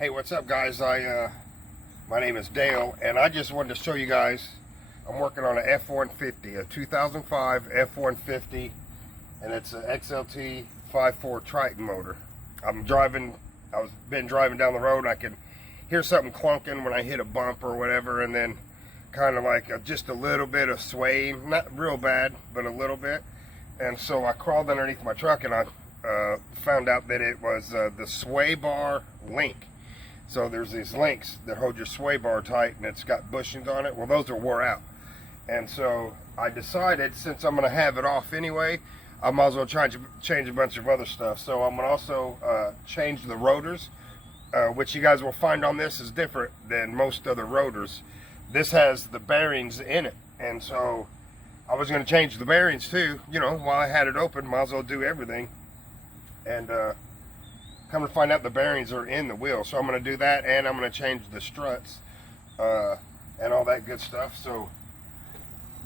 Hey, what's up, guys? My name is Dale, and I just wanted to show you guys. I'm working on an F150, a 2005 F150, and it's an XLT 5.4 Triton motor. I've been driving down the road. I can hear something clunking when I hit a bump or whatever, and then kind of like just a little bit of swaying, not real bad, but a little bit. And so I crawled underneath my truck, and I found out that it was the sway bar link. So there's these links that hold your sway bar tight, and it's got bushings on it. Well, those are wore out. And so I decided, since I'm going to have it off anyway, I might as well change a bunch of other stuff. So I'm going to also change the rotors, which you guys will find on this is different than most other rotors. This has the bearings in it. And so I was going to change the bearings too. You know, while I had it open, might as well do everything. And come to find out, the bearings are in the wheel. So I'm going to do that, and I'm going to change the struts and all that good stuff. So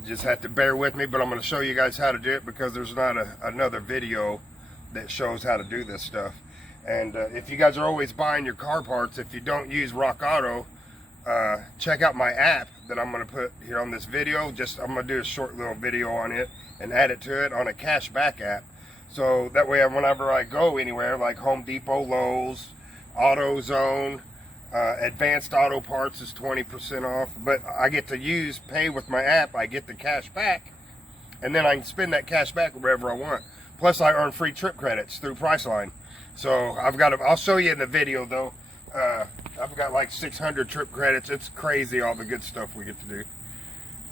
just have to bear with me, but I'm going to show you guys how to do it, because there's not another video that shows how to do this stuff. And if you guys are always buying your car parts, if you don't use Rock Auto, check out my app that I'm going to put here on this video. I'm going to do a short little video on it and add it to it on a cashback app. So that way, whenever I go anywhere, like Home Depot, Lowe's, AutoZone, Advanced Auto Parts is 20% off. But I get to pay with my app. I get the cash back, and then I can spend that cash back wherever I want. Plus, I earn free trip credits through Priceline. So I'll show you in the video though. I've got like 600 trip credits. It's crazy, all the good stuff we get to do.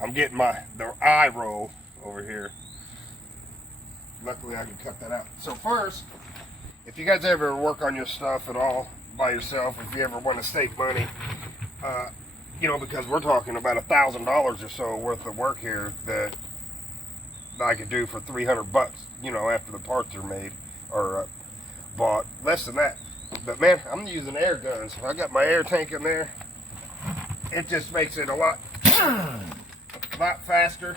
I'm getting the eye roll over here. Luckily, I can cut that out. So first, if you guys ever work on your stuff at all by yourself, if you ever want to save money, you know, because we're talking about $1,000 or so worth of work here that I could do for 300 bucks, you know, after the parts are made or bought. Less than that. But man, I'm using air guns. I got my air tank in there. It just makes it a lot faster.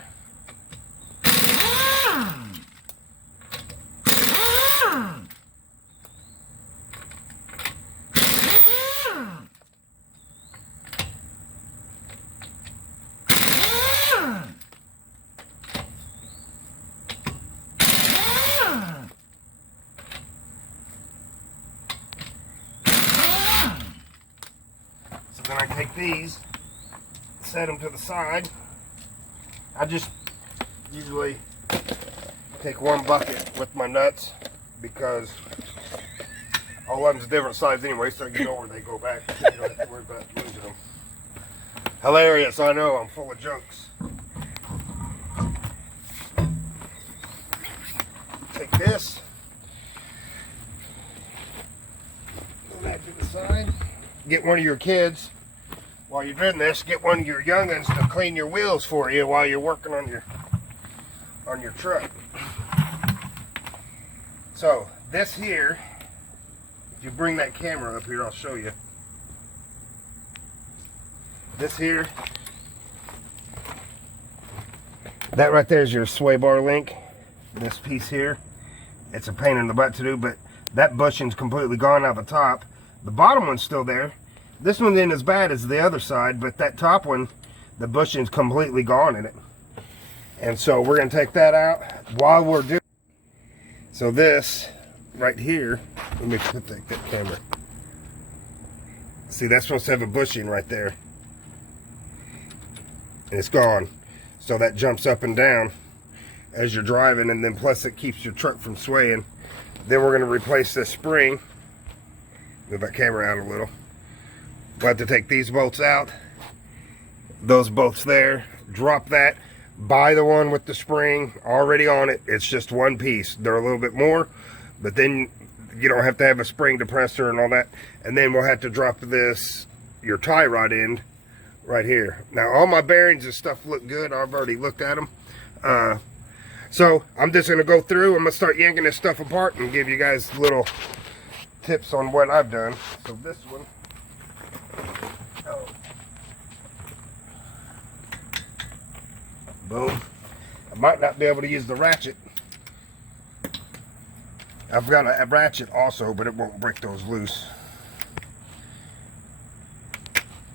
Then I take these, set them to the side. I just usually take one bucket with my nuts, because all of them's different size anyway, so you know where they go back. You don't have to worry about losing them. Hilarious, I know, I'm full of jokes. Take this, go back to the side. Get one of your kids, while you're doing this, get one of your young'uns to clean your wheels for you while you're working on your truck. So this here, if you bring that camera up here, I'll show you. This here, that right there is your sway bar link. This piece here, it's a pain in the butt to do, but that bushing's completely gone out the top. The bottom one's still there. This one isn't as bad as the other side, but that top one, the bushing's completely gone in it. And so we're going to take that out while we're doing. So this right here, let me put that camera. See, that's supposed to have a bushing right there. And it's gone. So that jumps up and down as you're driving, and then plus it keeps your truck from swaying. Then we're going to replace this spring. Move that camera out a little. We'll have to take these bolts out. Those bolts there. Drop that. Buy the one with the spring already on it. It's just one piece. They're a little bit more, but then you don't have to have a spring depressor and all that. And then we'll have to drop your tie rod end right here. Now all my bearings and stuff look good. I've already looked at them. So I'm just going to go through. I'm going to start yanking this stuff apart and give you guys little tips on what I've done. So this one, boom. I might not be able to use the ratchet. I've got a ratchet also, but it won't break those loose.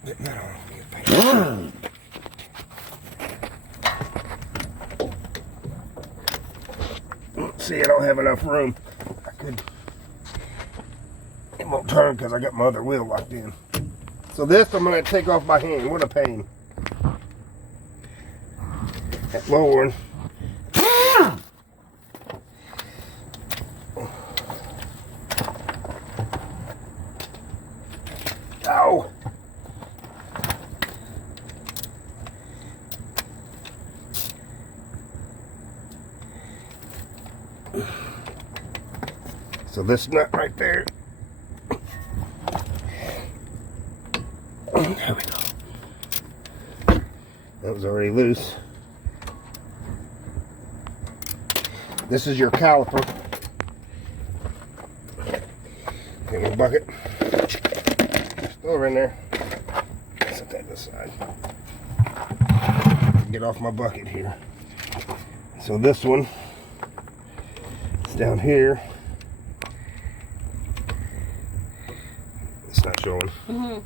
Getting that on. Get paint. See, I don't have enough room. I could. It won't turn because I got my other wheel locked in. So this I'm going to take off by hand. What a pain. That lowering. Ow! So this nut right there. There we go. That was already loose. This is your caliper. Get my bucket. Still over in there. Set that aside. Get off my bucket here. So this one is down here. It's not showing. Mm-hmm.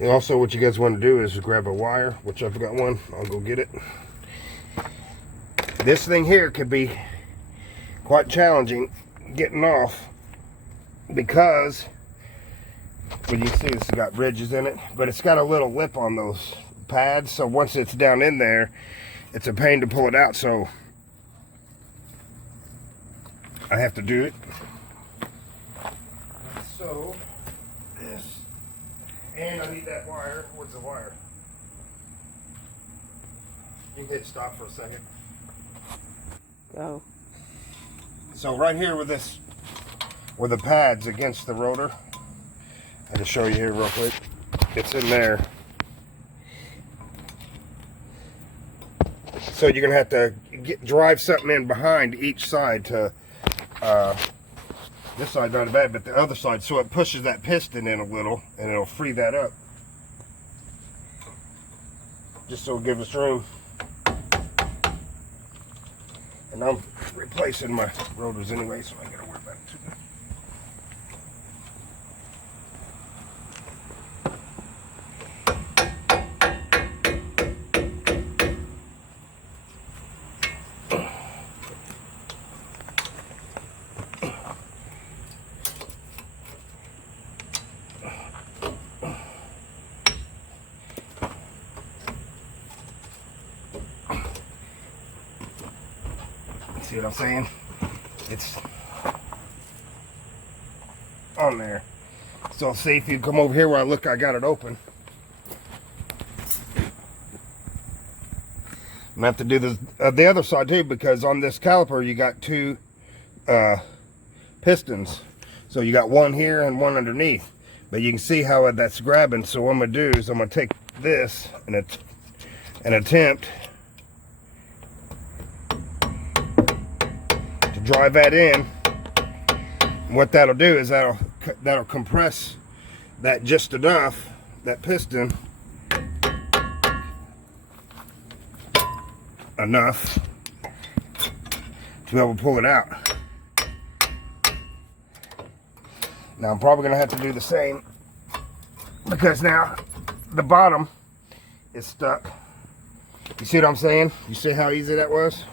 And also what you guys want to do is grab a wire, which I've got one. I'll go get it. This thing here could be quite challenging getting off because, well, you see it's got ridges in it, but it's got a little lip on those pads, so once it's down in there, it's a pain to pull it out, so I have to do it. So this, and I need that wire. Where's the wire? You can hit stop for a second. Go. So right here with this, with the pads against the rotor, I'll just show you here real quick. It's in there. So you're gonna have to drive something in behind each side to, this side not bad, but the other side, so it pushes that piston in a little, and it'll free that up. Just so it'll give us room. And I'm replacing my rotors anyway, so I gotta worry about it too. See what I'm saying? It's on there. So see if you come over here where I look, I got it open. I'm gonna have to do this, the other side too, because on this caliper you got two pistons. So you got one here and one underneath. But you can see how that's grabbing. So what I'm gonna do is I'm gonna take this and attempt drive that in. And what that'll do is that'll compress that just enough, that piston enough to be able to pull it out. Now I'm probably gonna have to do the same because now the bottom is stuck. You see what I'm saying? You see how easy that was?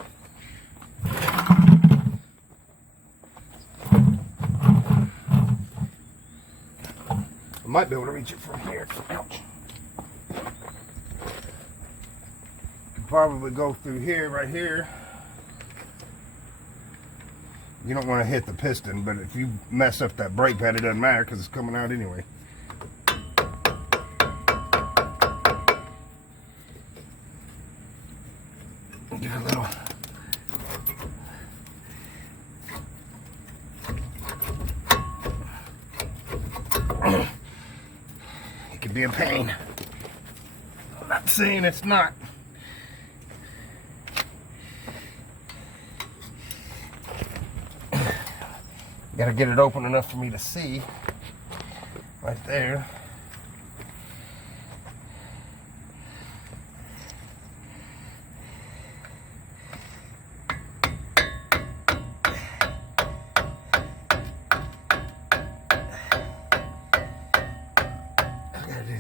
I might be able to reach it from here. Ouch. Could probably go through here, right here. You don't want to hit the piston, but if you mess up that brake pad, it doesn't matter because it's coming out anyway. Get a little. It can be a pain. I'm not saying it's not. Got to get it open enough for me to see. Right there.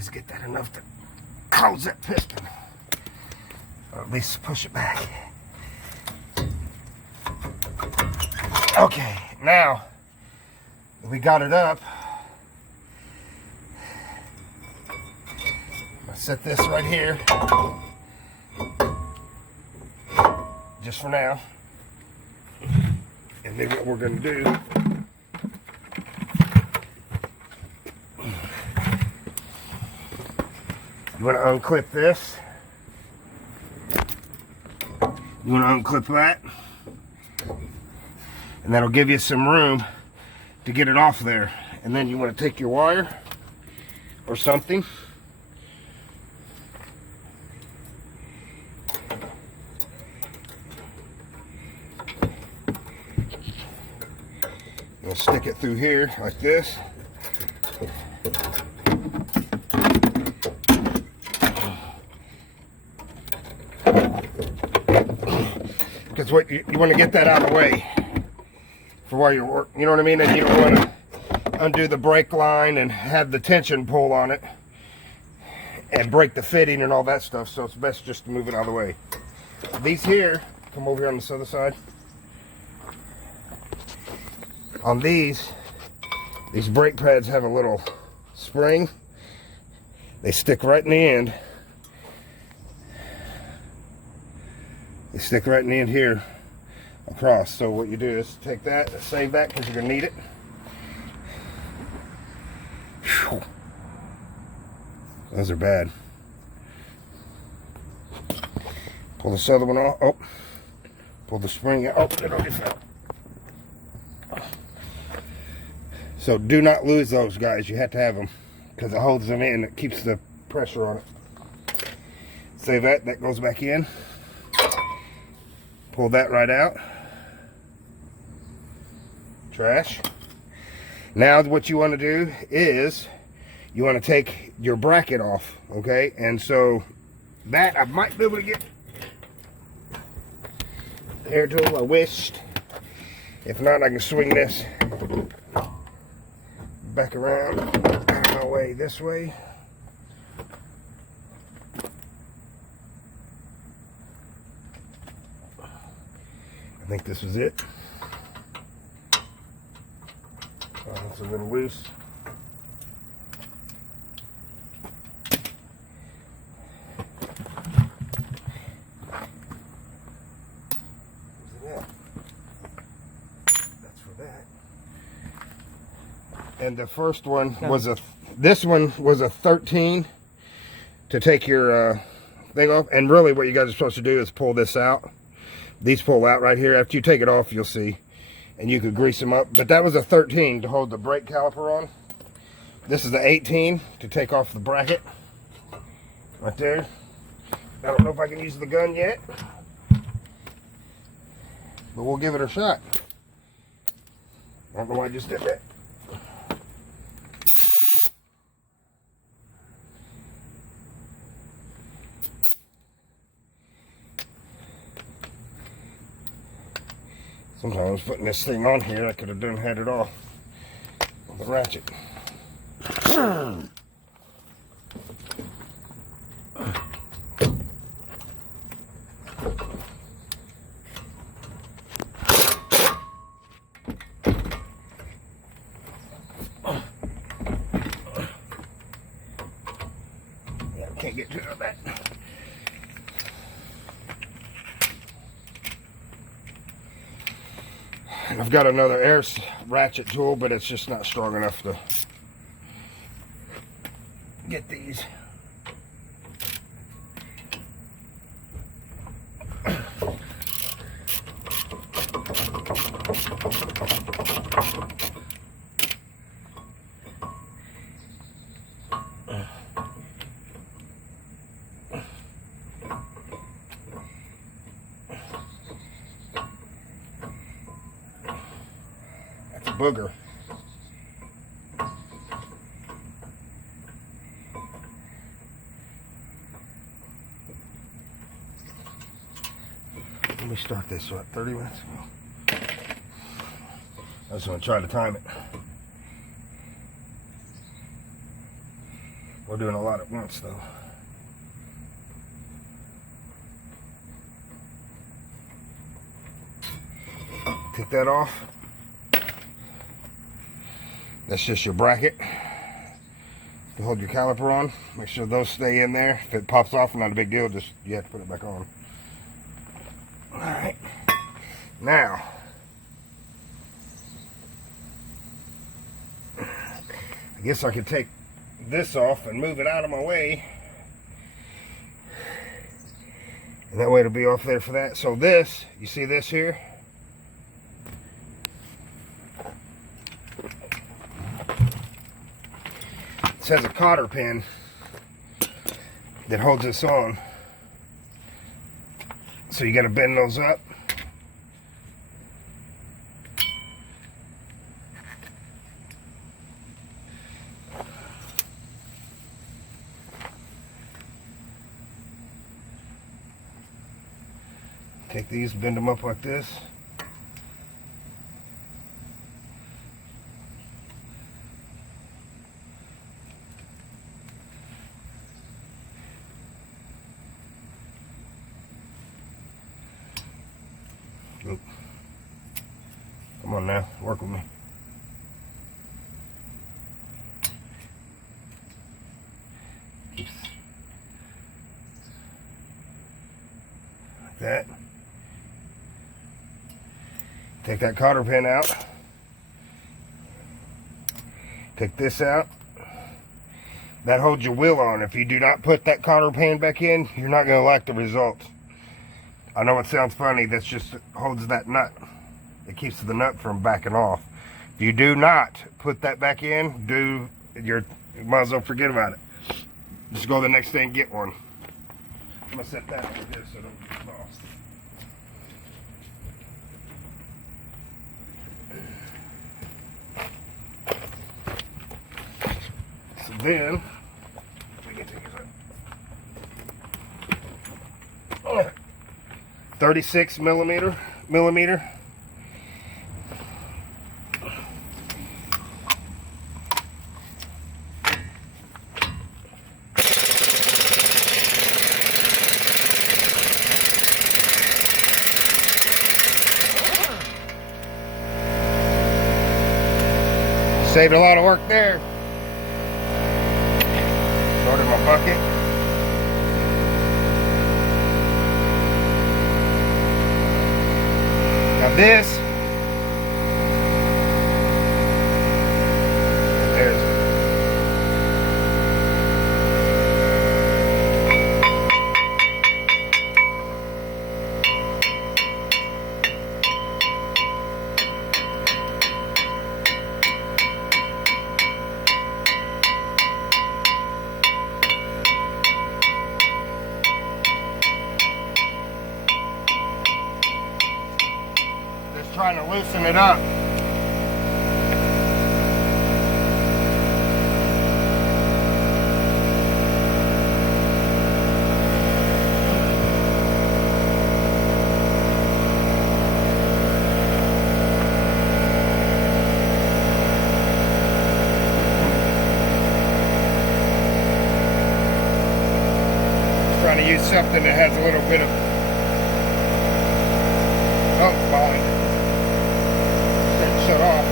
just get that enough to close that piston. Or at least push it back. Okay, now we got it up. I'll set this right here. Just for now. And then what we're going to do, you want to unclip this. You want to unclip that. And that'll give you some room to get it off there. And then you want to take your wire or something. You'll stick it through here like this. Because what you want to get that out of the way for while you're working. You know what I mean? And you don't want to undo the brake line and have the tension pull on it and break the fitting and all that stuff. So it's best just to move it out of the way. These here, come over here on this other side. On these brake pads have a little spring. They stick right in the end. They stick right in the end here across. So what you do is take that, save that because you're going to need it. Whew. Those are bad. Pull this other one off. Oh, pull the spring out. Oh, it already fell. So do not lose those, guys. You have to have them because it holds them in. It keeps the pressure on it. Save that. That goes back in. Pull that right out. Trash. Now what you want to do is you want to take your bracket off, okay? And so that I might be able to get the hair tool. I wished. If not, I can swing this back around out of my way this way. I think this is it. Oh, it's a little loose. That's for that. And the first one was this one was a 13 to take your thing off. And really what you guys are supposed to do is pull this out. These pull out right here. After you take it off, you'll see. And you could grease them up. But that was a 13 to hold the brake caliper on. This is the 18 to take off the bracket. Right there. I don't know if I can use the gun yet. But we'll give it a shot. I don't know why I just did that. Sometimes putting this thing on here, I could have had it off with the ratchet. Yeah, I can't get to that. And I've got another air ratchet tool, but it's just not strong enough to get these. Booger. Let me start this, what, 30 minutes ago? I just want to try to time it. We're doing a lot at once though. Take that off. That's just your bracket to hold your caliper on. Make sure those stay in there. If it pops off, not a big deal. Just you have to put it back on. All right. Now, I guess I could take this off and move it out of my way. And that way it'll be off there for that. So this, you see this here? This has a cotter pin that holds this on. So you got to bend those up. Take these, bend them up like this. Oop. Come on now, work with me. Like that. Take that cotter pin out. Take this out. That holds your wheel on. If you do not put that cotter pin back in, you're not going to like the results. I know it sounds funny, that's just holds that nut. It keeps the nut from backing off. If you do not put that back in, you might as well forget about it. Just go to the next day and get one. I'm gonna set that like this so it don't get lost. So then, 36 millimeter. Saved a lot of work there. Started my bucket. Now this, there's trying to loosen it up. Trying to use something that has a little bit of fine. Shut off.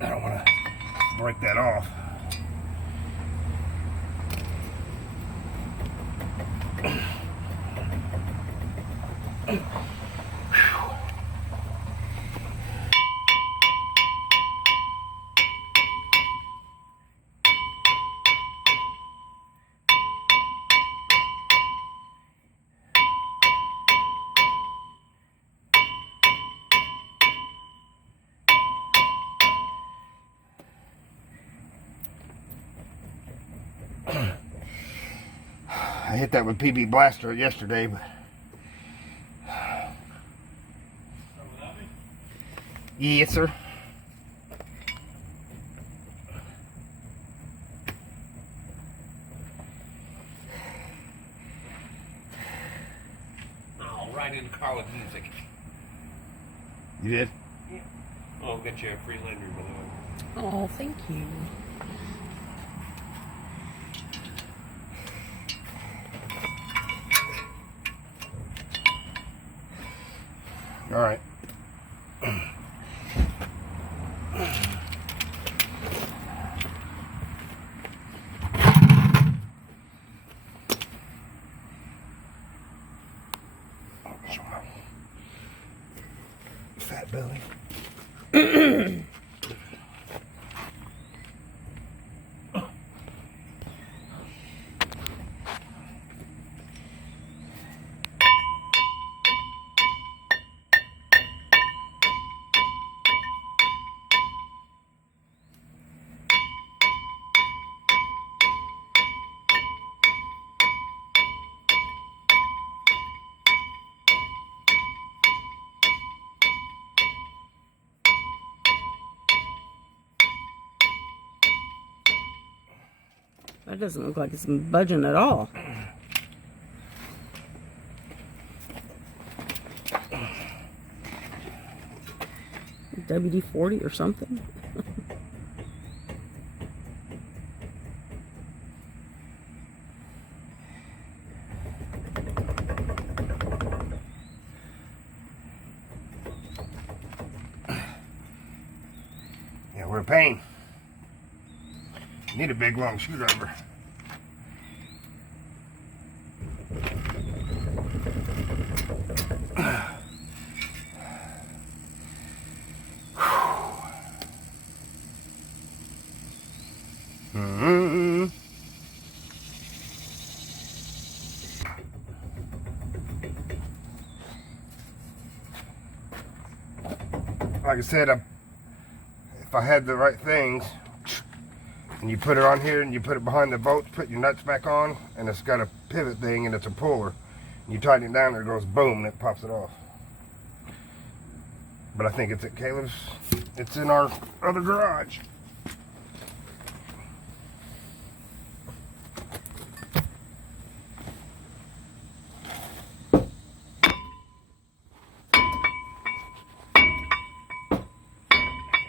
I don't want to break that off. I hit that with PB Blaster yesterday, but yes, sir. Oh, right in the car with music. You did? Yeah. Oh, I'll get you a free laundry, by the way. Oh, thank you. All right. Fat belly. That doesn't look like it's budging at all. WD-40 or something. Yeah, we're a pain. You need a big long screwdriver. Like I said, if I had the right things, and you put it on here and you put it behind the boat, put your nuts back on, and it's got a pivot thing and it's a puller. And you tighten it down and it goes boom and it pops it off. But I think it's at Caleb's. It's in our other garage.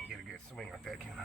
Get a good swing like that, can I?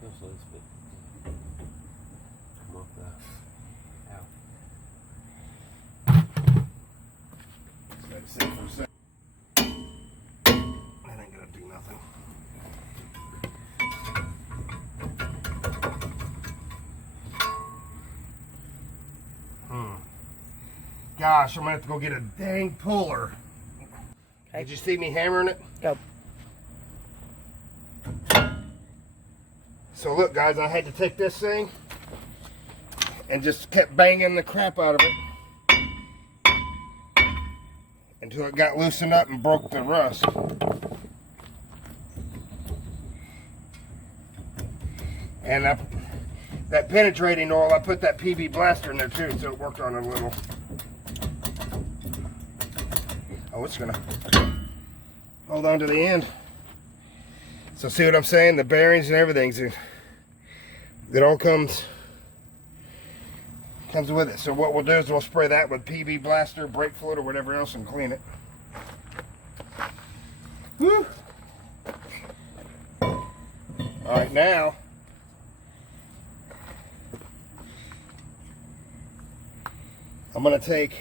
Feels like it's been come off the out. Let it sit for a second. That ain't gonna do nothing. Gosh, I'm gonna have to go get a dang puller. Okay. Did you see me hammering it? Go. So look, guys, I had to take this thing and just kept banging the crap out of it until it got loosened up and broke the rust. And that penetrating oil, I put that PB Blaster in there too, so it worked on it a little. Oh, it's gonna hold on to the end. So see what I'm saying? The bearings and everything, it all comes with it. So what we'll do is we'll spray that with PB Blaster, brake fluid, or whatever else and clean it. Woo! All right, now I'm gonna take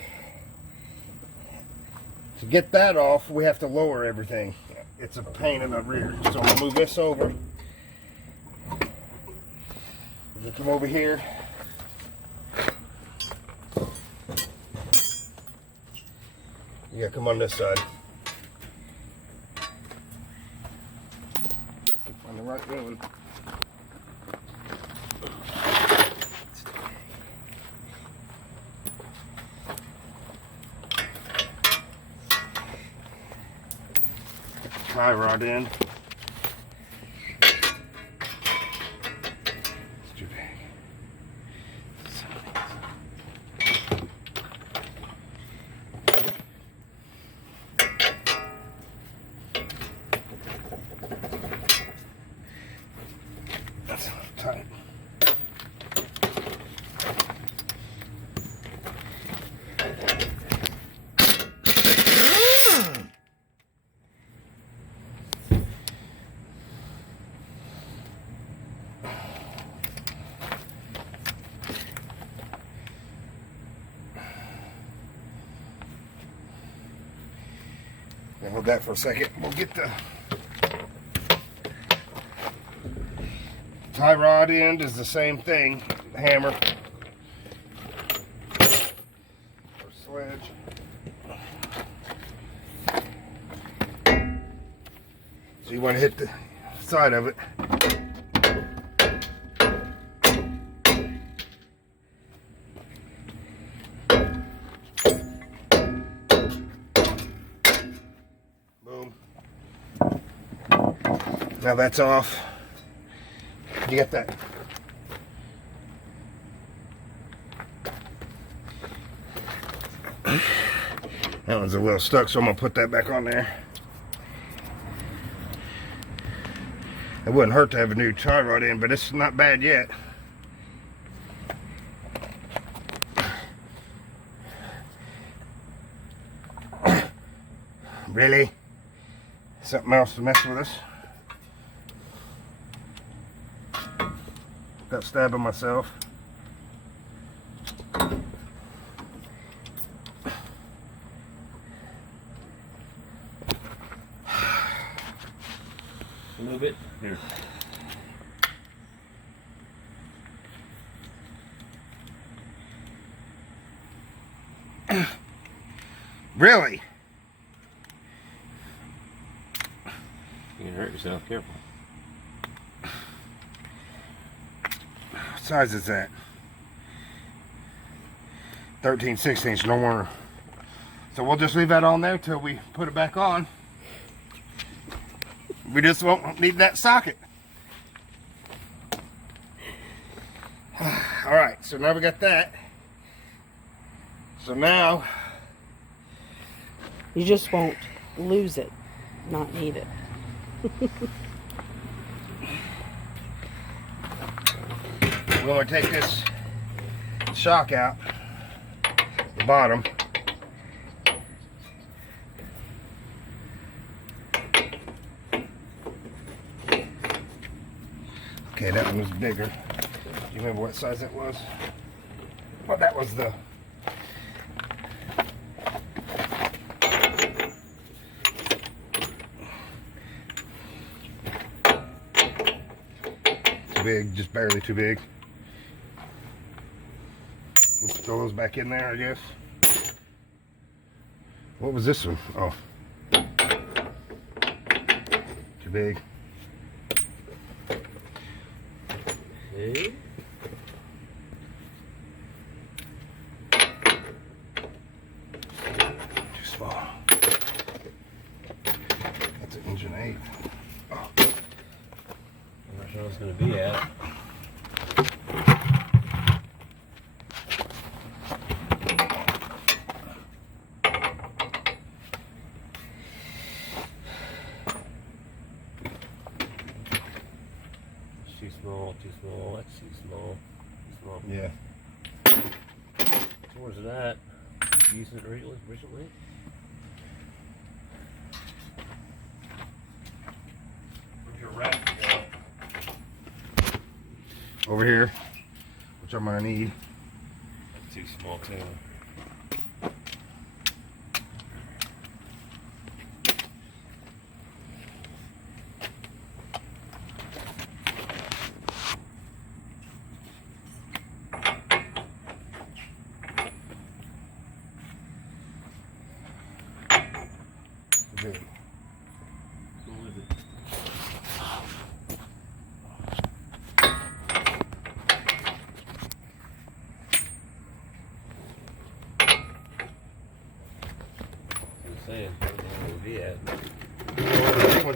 To get that off, we have to lower everything. It's a pain in the rear. So I'm gonna move this over. You come over here. You gotta come on this side. Find the right one. Tie rod in. It's too big. That's a little tight. Hold that for a second. We'll get the tie rod end is the same thing. Hammer or sledge. So you want to hit the side of it. Now that's off. You get that? That one's a little stuck, so I'm gonna put that back on there. It wouldn't hurt to have a new tie rod in, but it's not bad yet. Really? Something else to mess with us? Without stabbing myself. Move it. Here. Really? You can hurt yourself. Careful. What size is that? 13/16, no more. So we'll just leave that on there till we put it back on. We just won't need that socket. All right, so now we got that. So now You just won't lose it, not need it. we're going to take this shock out, the bottom. Okay, that one was bigger. Do you remember what size that was? Well, that was the... Too big, just barely too big. We'll throw those back in there, I guess. What was this one? Oh. Too big. Okay. Too small. That's an engine 8. Oh. I'm not sure what it's going to be at. Too small, that's too small. Too small. Yeah. So where's it at? Did you use it recently? Where's your rack go? Over here, which I'm gonna need. That's too small too.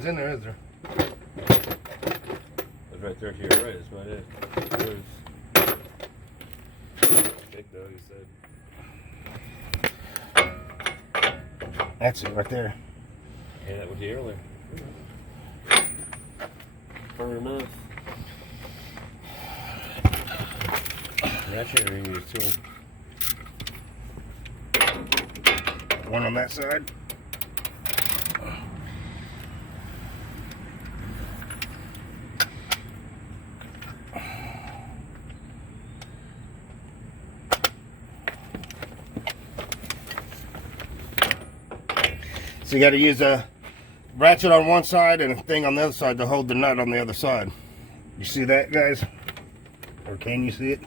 one's in there, is there? It's right there to your right, is what it is. Big though, you said. That's it right there. Yeah, that was the earlier. Fair enough. Ratchet or you need a tool? One on that side. So you got to use a ratchet on one side and a thing on the other side to hold the nut on the other side. You see that, guys? Or can you see it?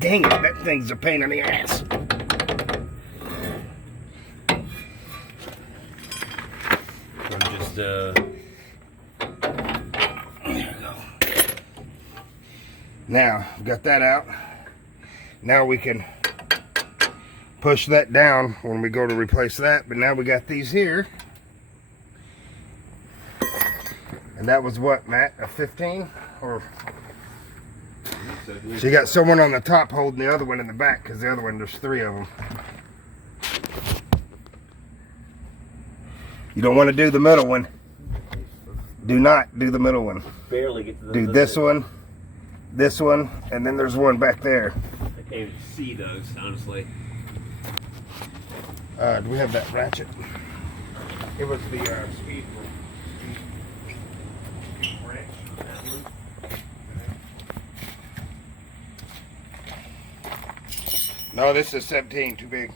Dang it, that thing's a pain in the ass. Or just, There we go. Now, got that out. Now we can push that down when we go to replace that. But now we got these here. And that was what, Matt? A 15? Or... So you got someone on the top holding the other one in the back, because the other one, there's 3 of them. You don't want to do the middle one. Do not do the middle one. barely get to the... Do this one, and then there's one back there. I can't even see those, honestly. Do we have that ratchet? It was the speed wrench. That one. No, this is 17, too big.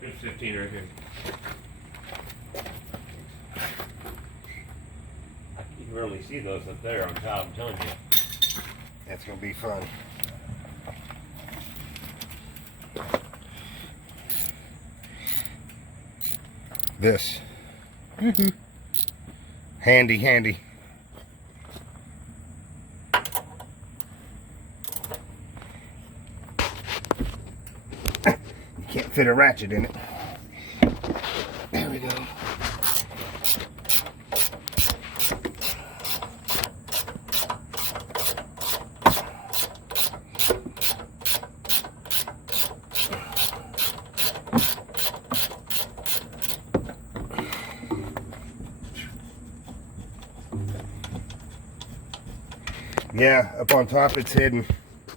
There's 15 right here. You can really see those up there on top, I'm telling you. That's going to be fun. This. Handy, handy. You can't fit a ratchet in it. There we go. Yeah, up on top it's hidden.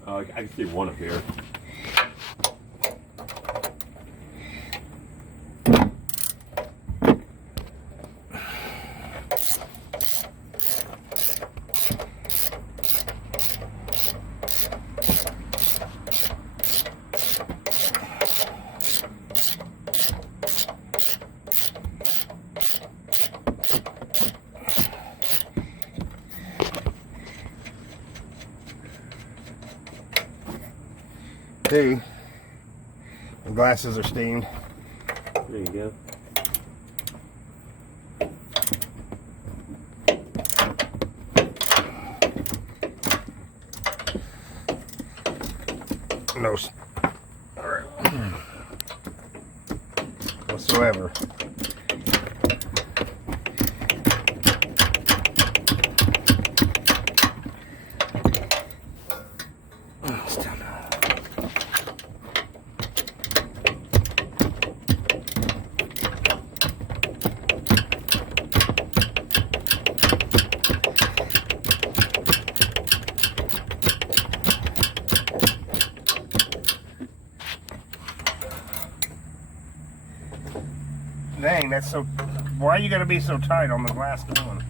I can see one up here. Two. The glasses are steamed. There you go. No whatsoever. Dang, that's so... Why you gotta be so tight on the glass doing?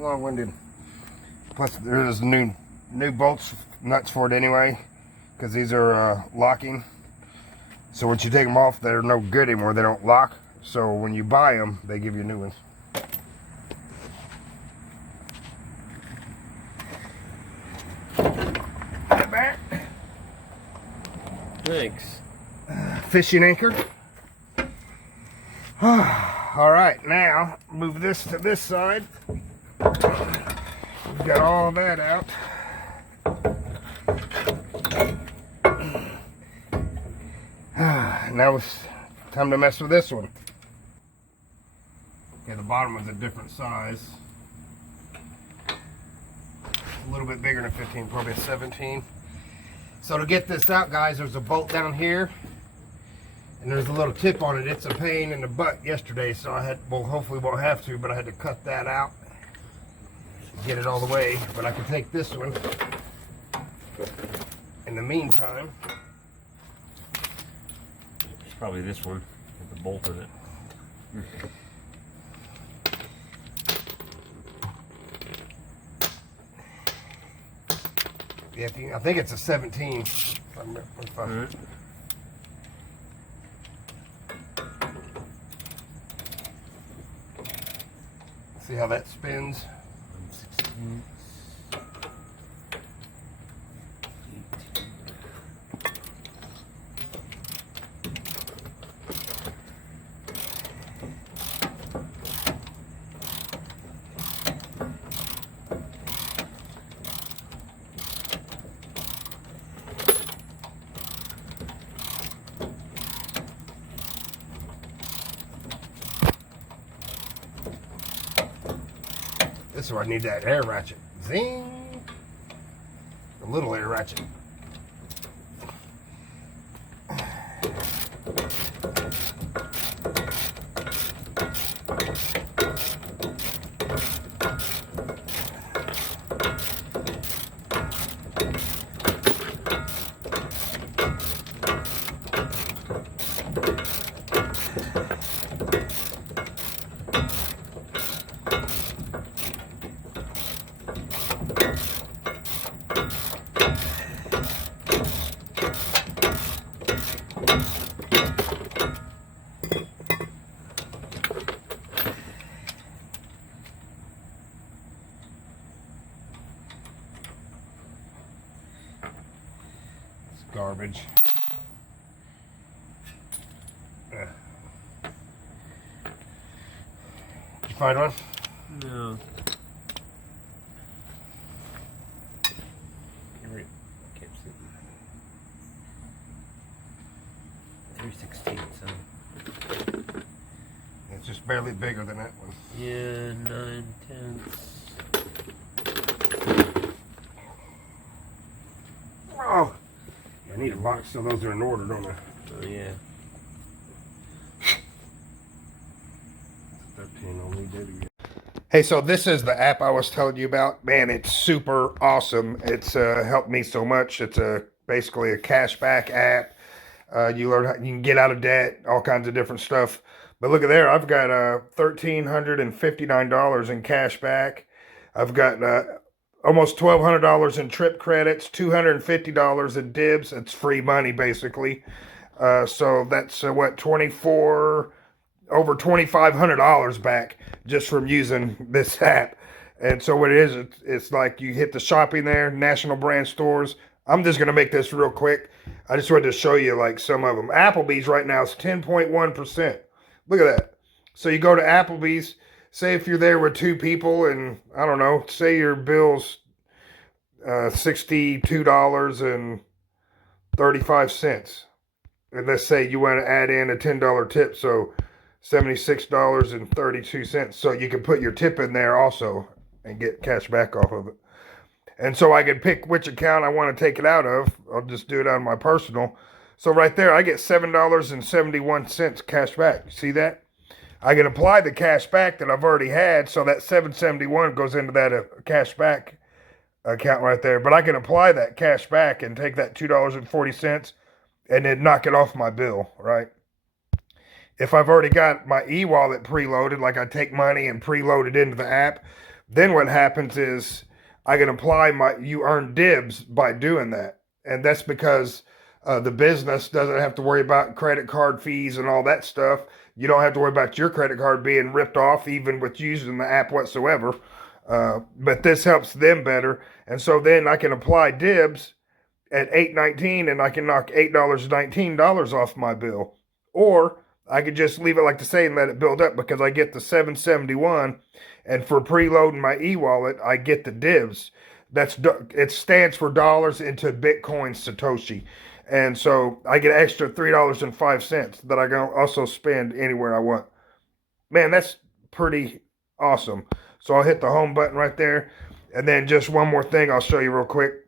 long-winded. Plus, there's new bolts, nuts for it anyway, because these are locking. So once you take them off, they're no good anymore. They don't lock. So when you buy them, they give you new ones. Back. Thanks. Fishing anchor. All right, now move this to this side. We've got all that out. Now it's time to mess with this one. Okay, the bottom is a different size. A little bit bigger than 15, probably a 17. So to get this out, guys, there's a bolt down here. And there's a little tip on it. It's a pain in the butt yesterday, so I had, well, hopefully won't have to, but I had to cut that out. Get it all the way, but I can take this one. In the meantime, It's probably this one with the bolt in it. yeah, I think it's a 17. Alright. See how that spins? 16. This is where I need that air ratchet. Zing! A little air ratchet. Garbage. Did you find one? No. Can't see. 3/16, so. It's just barely bigger than that one. Yeah, 9/10. Oh! I need a box so those are in order, don't I? Oh, yeah. 13 only did again. Hey, so this is the app I was telling you about. Man, it's super awesome. It's helped me so much. It's basically a cashback app. You learn how you can get out of debt, all kinds of different stuff. But look at there, I've got $1,359 in cash back. I've got almost $1,200 in trip credits, $250 in dibs. It's free money basically. So that's what, over $2,500 back just from using this app. And so what it is, it's like you hit the shopping there, national brand stores. I'm just gonna make this real quick. I just wanted to show you like some of them. Applebee's right now is 10.1%. Look at that. So you go to Applebee's, say if you're there with two people and I don't know, say your bill's $62.35. And let's say you want to add in a $10 tip, so $76.32. So you can put your tip in there also and get cash back off of it. And so I can pick which account I want to take it out of. I'll just do it on my personal. So right there, I get $7.71 cash back. See that? I can apply the cash back that I've already had, so that $7.71 goes into that cash back account right there. But I can apply that cash back and take that $2.40 and then knock it off my bill, right? If I've already got my e-wallet preloaded, like I take money and preload it into the app, Then what happens is I can apply you earn dibs by doing that. And that's because the business doesn't have to worry about credit card fees and all that stuff. You don't have to worry about your credit card being ripped off, even with using the app whatsoever. But this helps them better. And so then I can apply dibs at $8.19 and I can knock $8.19 off my bill. Or I could just leave it like the same and let it build up because I get the 771, and for preloading my e-wallet, I get the divs. It stands for dollars into Bitcoin Satoshi. And so I get extra $3.05 that I can also spend anywhere I want. Man, that's pretty awesome. So I'll hit the home button right there. And then just one more thing I'll show you real quick.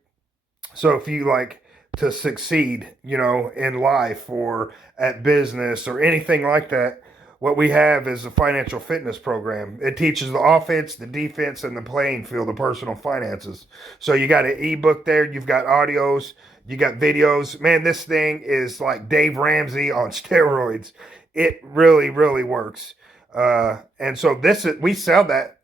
So if you like to succeed, in life or at business or anything like that, what we have is a financial fitness program. It teaches the offense, the defense, and the playing field of personal finances. So you got an ebook there, you've got audios, you got videos. Man, this thing is like Dave Ramsey on steroids. It really, really works. And so we sell that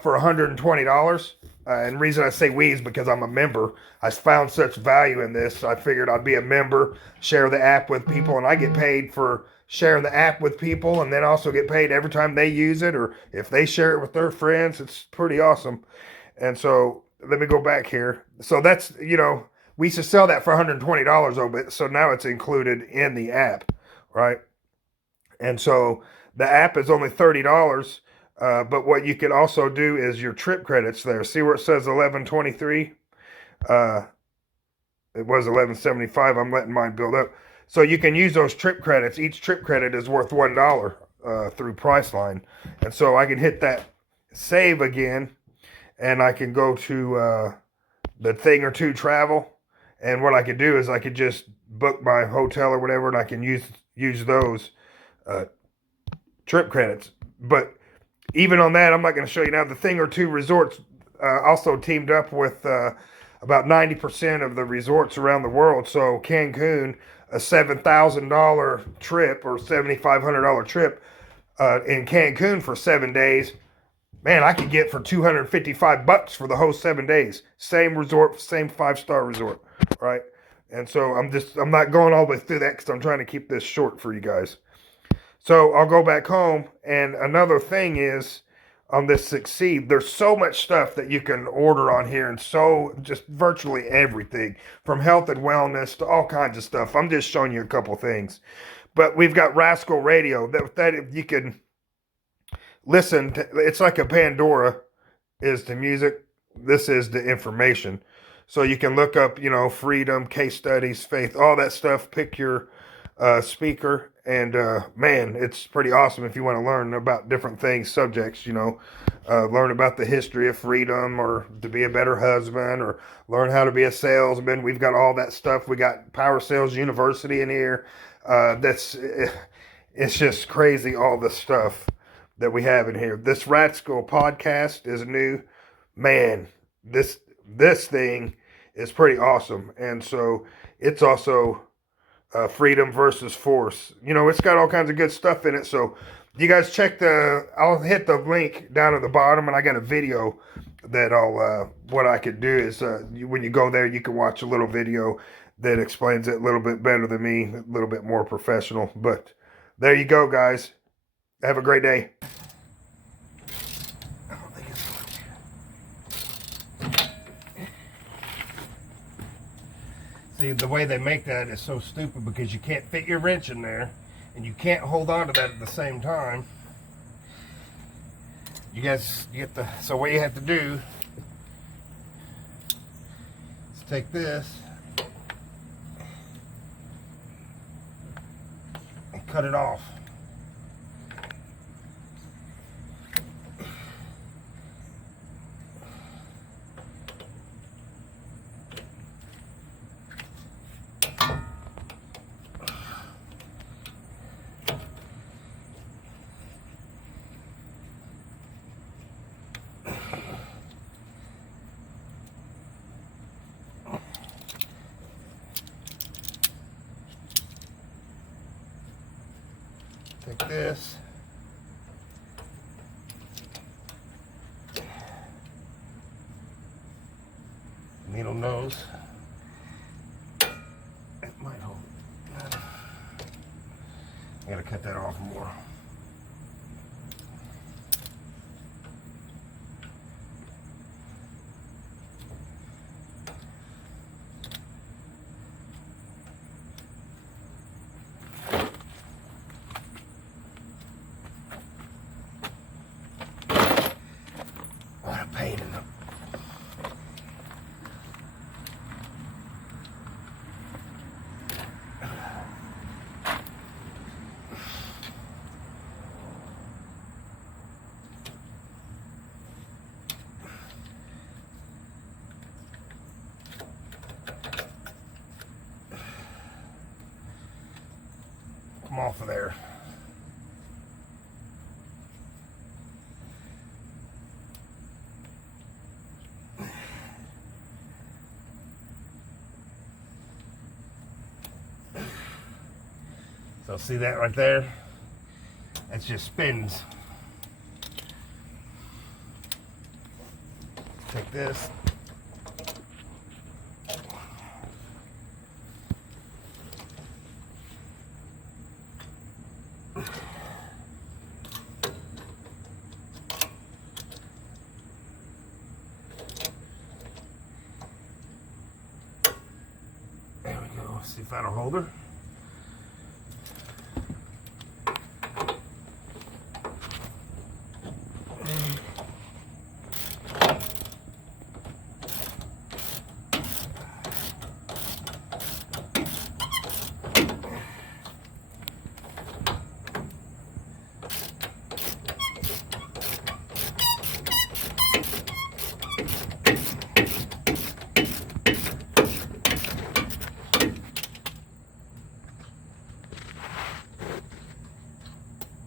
for $120. And the reason I say we is because I'm a member. I found such value in this. I figured I'd be a member, share the app with people, and I get paid for sharing the app with people, and then also get paid every time they use it or if they share it with their friends. It's pretty awesome. And so let me go back here. So that's, we used to sell that for $120 though, but so now it's included in the app, right? And so the app is only $30. But what you can also do is your trip credits there. See where it says 1123? It was 1175. I'm letting mine build up. So you can use those trip credits. Each trip credit is worth $1 through Priceline. And so I can hit that save again, and I can go to the thing or two travel. And what I could do is I could just book my hotel or whatever, and I can use those trip credits. But even on that, I'm not going to show you now. The thing or two resorts also teamed up with about 90% of the resorts around the world. So Cancun, a $7,000 trip or $7,500 trip in Cancun for 7 days. Man, I could get for $255 for the whole 7 days. Same resort, same 5-star resort, right? And so I'm not going all the way through that because I'm trying to keep this short for you guys. So I'll go back home, and another thing is on this Succeed, there's so much stuff that you can order on here, and so just virtually everything from health and wellness to all kinds of stuff. I'm just showing you a couple things. But we've got Rascal Radio that you can listen to. It's like a Pandora is the music. This is the information. So you can look up, freedom, case studies, faith, all that stuff. Pick your speaker. And man, it's pretty awesome if you want to learn about different things, subjects, learn about the history of freedom or to be a better husband or learn how to be a salesman. We've got all that stuff. We got Power Sales University in here. It's just crazy, all the stuff that we have in here. This Rat School podcast is new. Man, this thing is pretty awesome. And so it's also freedom versus force. It's got all kinds of good stuff in it. So you guys check I'll hit the link down at the bottom, and I got a video that what I could do is when you go there, you can watch a little video that explains it a little bit better than me, a little bit more professional. But there you go, guys. Have a great day. See, the way they make that is so stupid because you can't fit your wrench in there and you can't hold on to that at the same time. You guys get so what you have to do is take this and cut it off. Take this, needle nose. It might hold. I gotta cut that off more. What a pain in the... Come off of there. So see that right there? That's just spins. Take this. There we go. See if that'll hold her.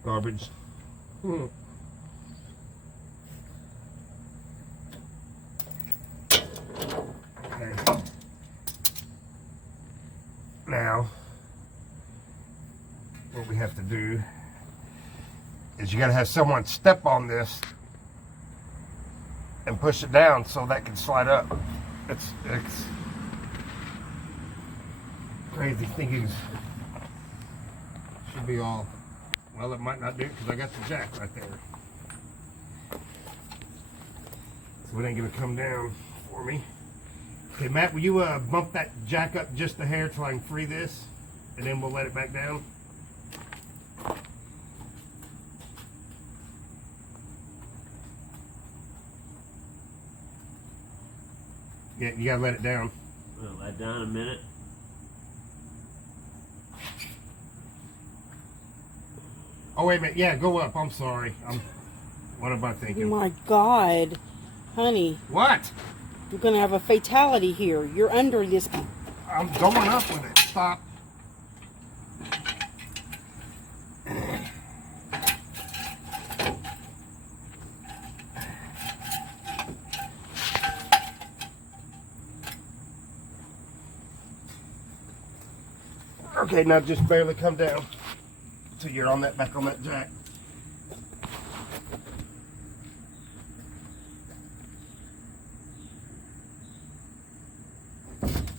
Garbage. Okay. Now, what we have to do is you got to have someone step on this and push it down so that can slide up. It's crazy thinking. Should be all. Well, it might not do it because I got the jack right there. So it ain't gonna come down for me. Okay, Matt, will you bump that jack up just a hair till I can free this, and then we'll let it back down. Yeah, you gotta let it down. Well, let down a minute. Oh, wait a minute. Yeah, go up. I'm sorry. What am I Oh thinking? my God, honey, What? you're gonna have a fatality here. You're under this. I'm going up with it. Stop. Okay, now just barely come down till you're on that back on that jack.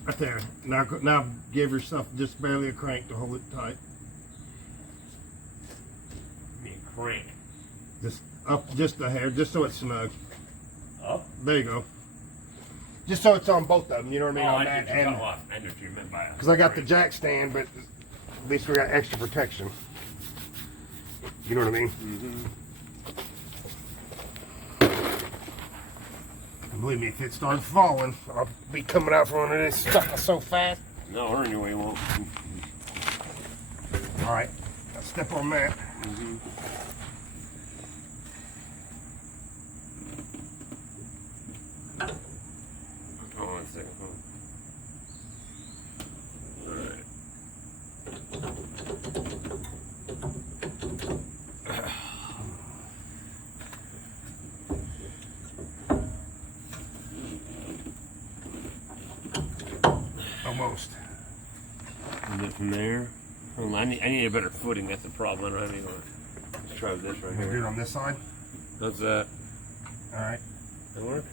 Right there. Now give yourself just barely a crank to hold it tight. Give me a crank. Just up just a hair, just so it's snug. Up? There you go. Just so it's on both of them, you know what I mean? Oh, On I that, know and what you meant by it. because I got the jack stand, but at least we got extra protection. You know what I mean? Mm-hmm. And believe me, if it starts falling, I'll be coming out from under this stuff so fast. No, her anyway won't. All right, now step on that. Mm-hmm. Hold on a second. Alright. Almost. And then from there, hold on, I need a better footing. That's the problem. I don't have any on. Let's try this right You gonna do it here. on this side? How's that? All right. That work?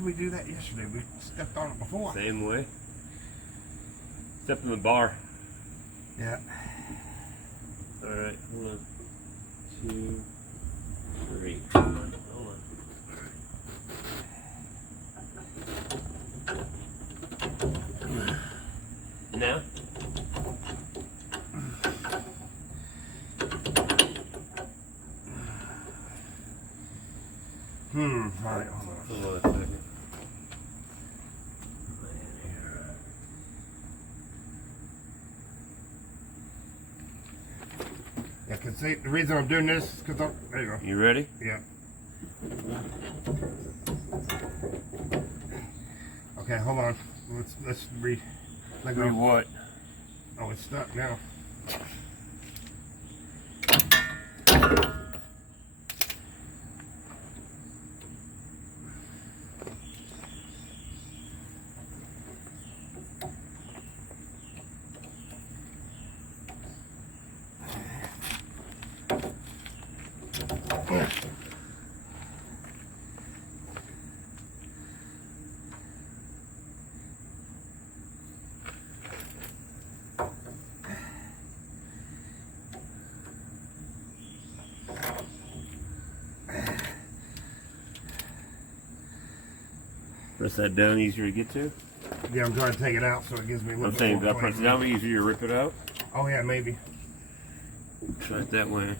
did we do that yesterday? We stepped on it before. Same way. Stepped in the bar. Yeah. Alright, hold on. 2, 3. Hold on. Now? Alright, hold on. Hold on a second. Yeah, cause see, the reason I'm doing this is cause there you go. You ready? Yeah. Okay, hold on. Let's let go. What? Oh, it's stuck now. Press that down, easier to get to. Yeah, I'm trying to take it out so it gives me a little I'm bit saying, more if I press play. it down, it'll be easier to rip it out. Oh yeah, maybe. Try it that way.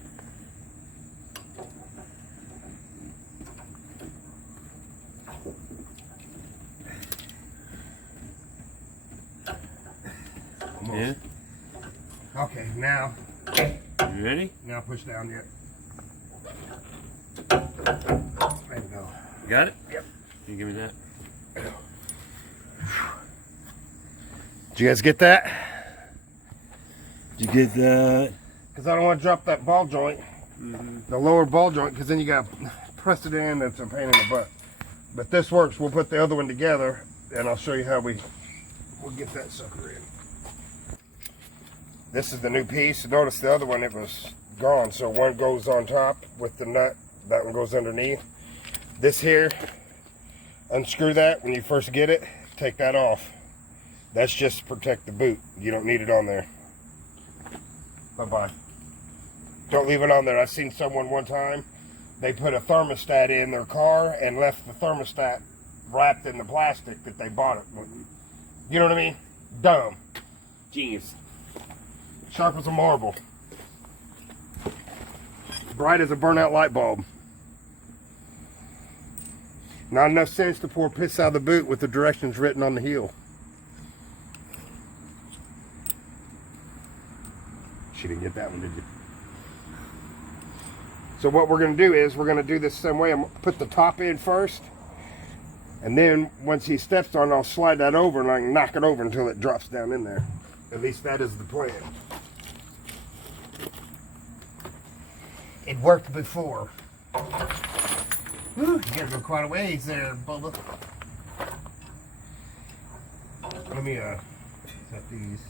Almost. Yeah? Okay, now. You ready? Now push down yet. There we go. You got it? Yep. Can you give me that? Did you guys get that? Did you get that? Because I don't want to drop that ball joint, the lower ball joint, because then you got to press it in. It's a pain in the butt. But this works. We'll put the other one together, and I'll show you how we'll get that sucker in. This is the new piece. Notice the other one, it was gone. So one goes on top with the nut. That one goes underneath. This here, unscrew that when you first get it. Take that off. That's just to protect the boot. You don't need it on there. Bye-bye. Don't leave it on there. I've seen someone one time, they put a thermostat in their car and left the thermostat wrapped in the plastic that they bought it. You know what I mean? Dumb. Genius. Sharp as a marble. Bright as a burnout light bulb. Not enough sense to pour piss out of the boot with the directions written on the heel. She didn't get that one, did you? So what we're going to do is we're going to do this the same way. I'm going to put the top in first. And then once he steps on it, I'll slide that over and I can knock it over until it drops down in there. At least that is the plan. It worked before. Whew, you gotta go quite a ways there, Bubba. Let me set these.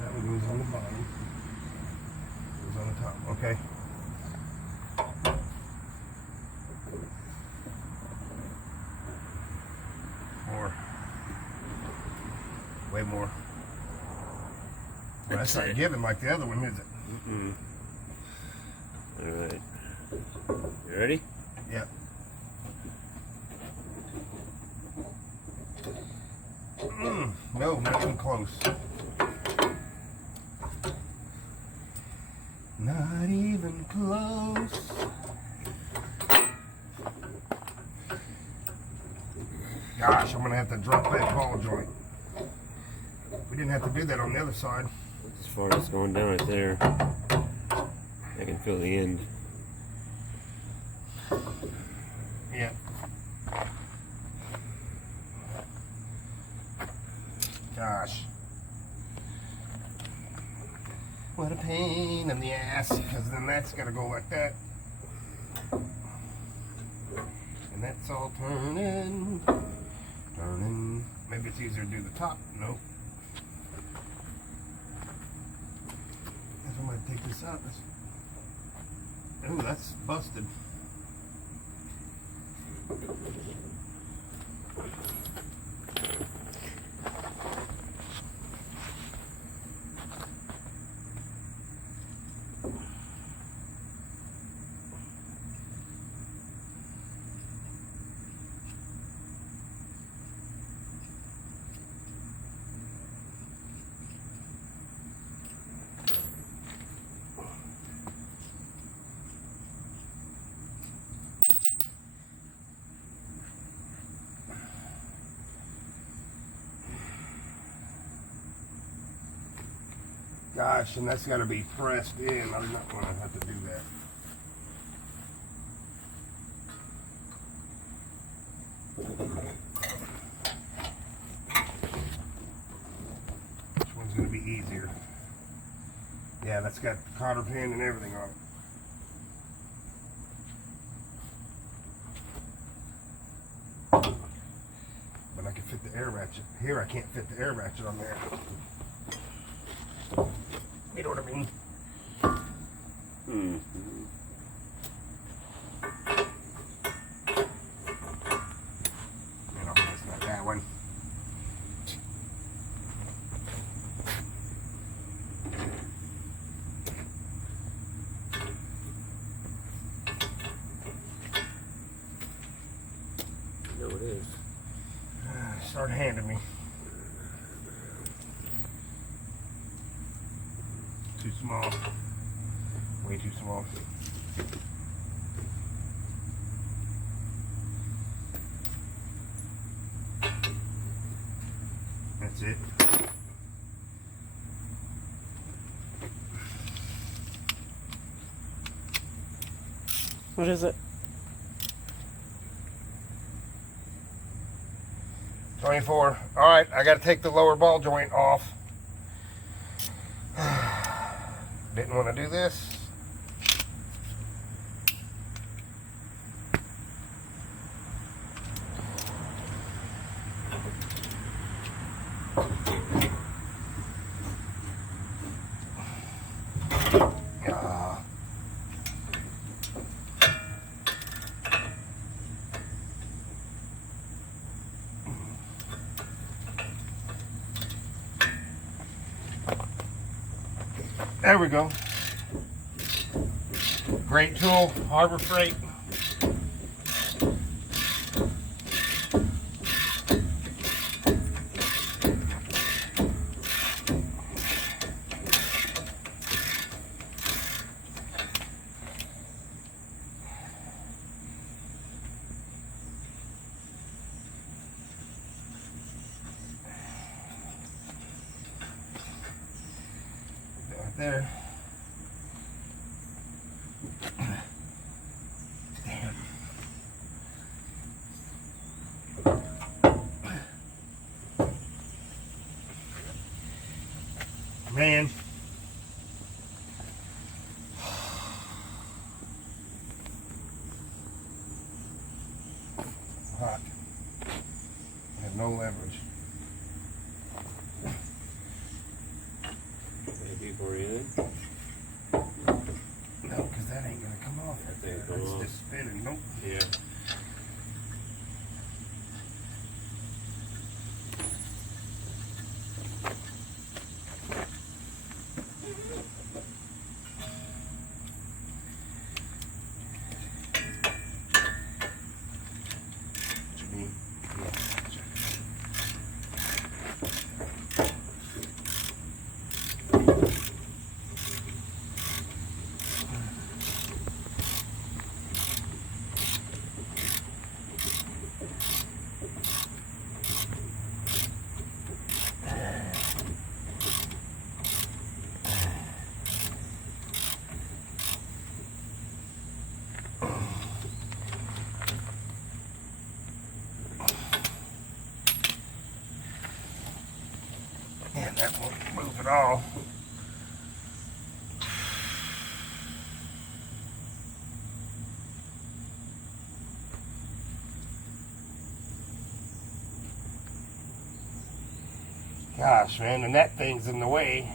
That one goes on the bottom. Goes on the top. Okay. More. Way more. Well, that's not giving like the other one, is it? Alright. You ready? Yep. No, not even close. Not even close. Gosh, I'm gonna have to drop that ball joint. We didn't have to do that on the other side. As far as going down right there, I can feel the end. Yeah. Gosh. What a pain in the ass, because then that's got to go like that. And that's all turning. Turning. Maybe it's easier to do the top. No. I'm going to take this out. Ooh, that's busted. Gosh, and that's got to be pressed in. I'm not going to have to do that. This one's going to be easier. Yeah, that's got the cotter pin and everything on it. But I can fit the air ratchet. Here I can't fit the air ratchet on there. You know what I mean? Mm-hmm. You know, it's not that one. No, it is. Start handing me. Too small. Way too small. That's it. What is it? 24. All right, I got to take the lower ball joint off. Didn't want to do this. There we go. Great tool, Harbor Freight. Right there. Man. Hot. I have no leverage. Maybe for you. No, because that ain't gonna come off right there. It's just spinning. Nope. Yeah. And that won't move at all. Gosh, man, and that thing's in the way.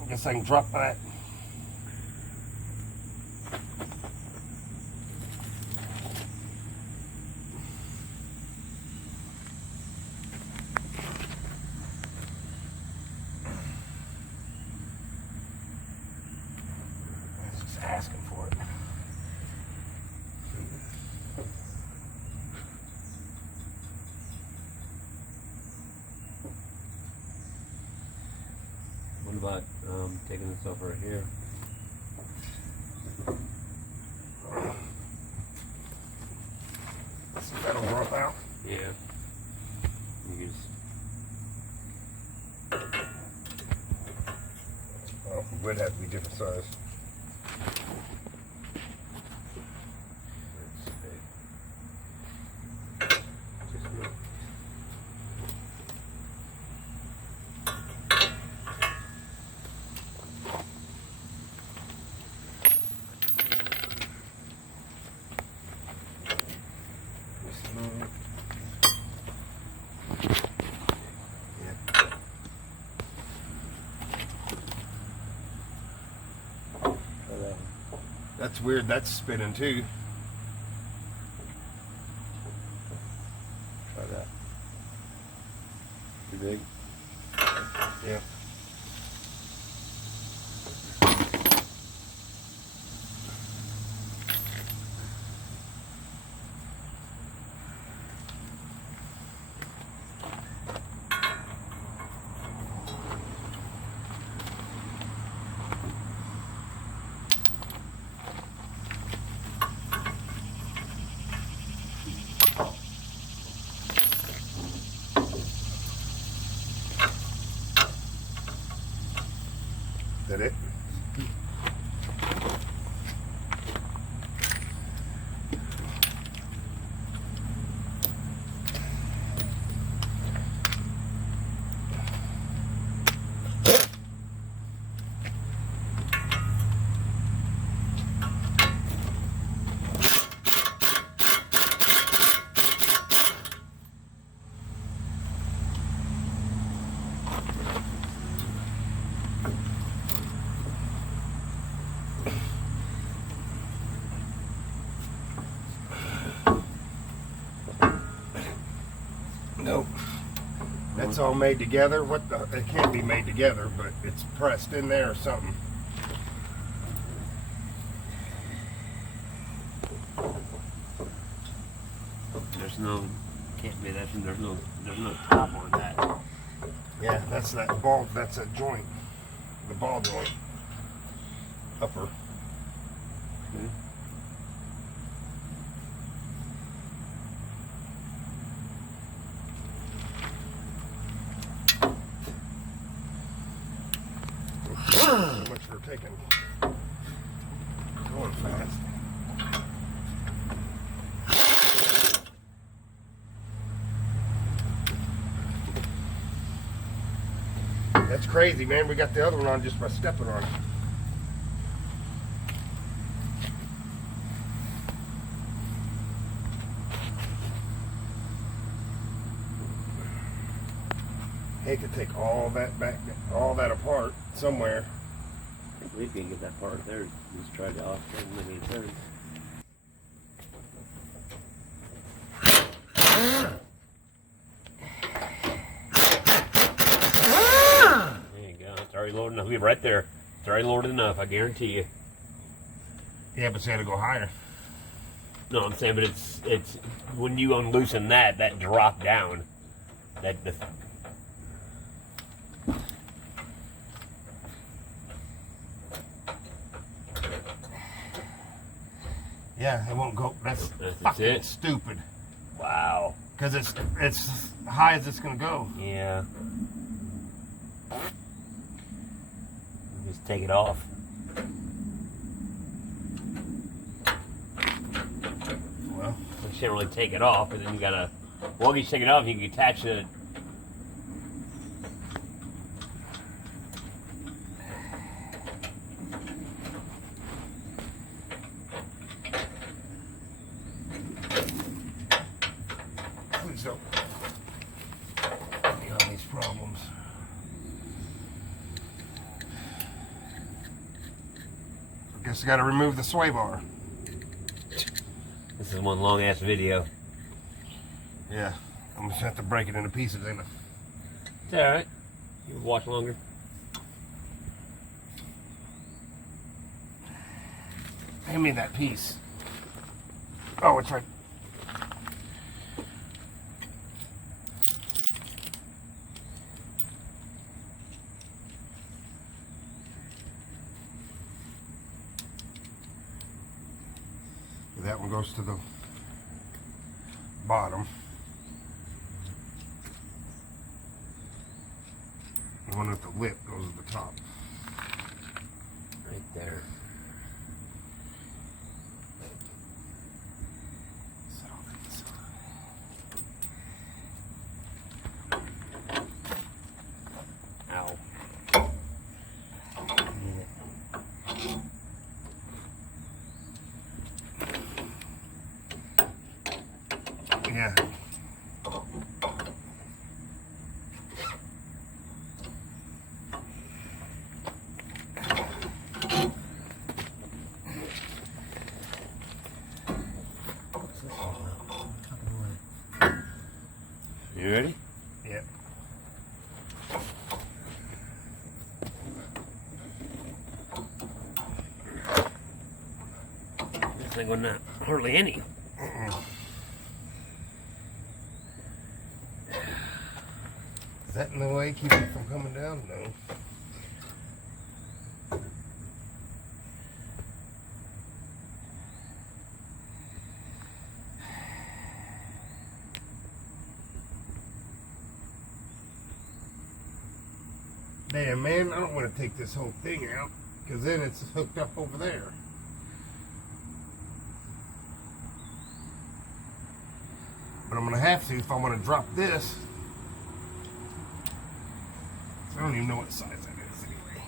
I guess I can drop that. about taking this off right here. See if that'll drop out. Yeah. You just, well, it would have to be different size. That's weird, that's spinning too. try that. Too big? Yeah. Is that it? Nope. That's all made together. What the? It can't be made together, but it's pressed in there or something. There's no, can't be that. There's no top on that. Yeah, that's that ball. That's a joint, the ball joint, upper. Okay. So much for taking, going fast. That's crazy, man. We got the other one on just by stepping on it. Hey, could take all that back, all that apart somewhere. I think we can get that part there. Just try to offset and make it turn. There you go. It's already loaded enough. We'll be right there. It's already loaded enough. I guarantee you. Yeah, but it's got to go higher. No, I'm saying, but it's when you unloosen that drop down, that the. Yeah, it won't go. That's fucking it. stupid. Wow. Because it's high as it's gonna go. Yeah. Just take it off. Well, You can't really take it off, but then you gotta. Well, you take it off, you can attach it. please don't. Get all these problems. I guess I got to remove the sway bar. This is one long ass video. Yeah, I'm gonna have to break it into pieces, ain't I? It's alright. You can watch longer. Hand me that piece. Oh, it's right. That one goes to the bottom. The one with the lip goes to the top. Right there. Ow. Yeah. You ready? Yep. This thing wasn't that hardly any. Is that in the way? Keep it from coming down? No. Damn, man, I don't want to take this whole thing out because then it's hooked up over there. But I'm going to have to if I want to drop this. I don't even know what size that is anyway.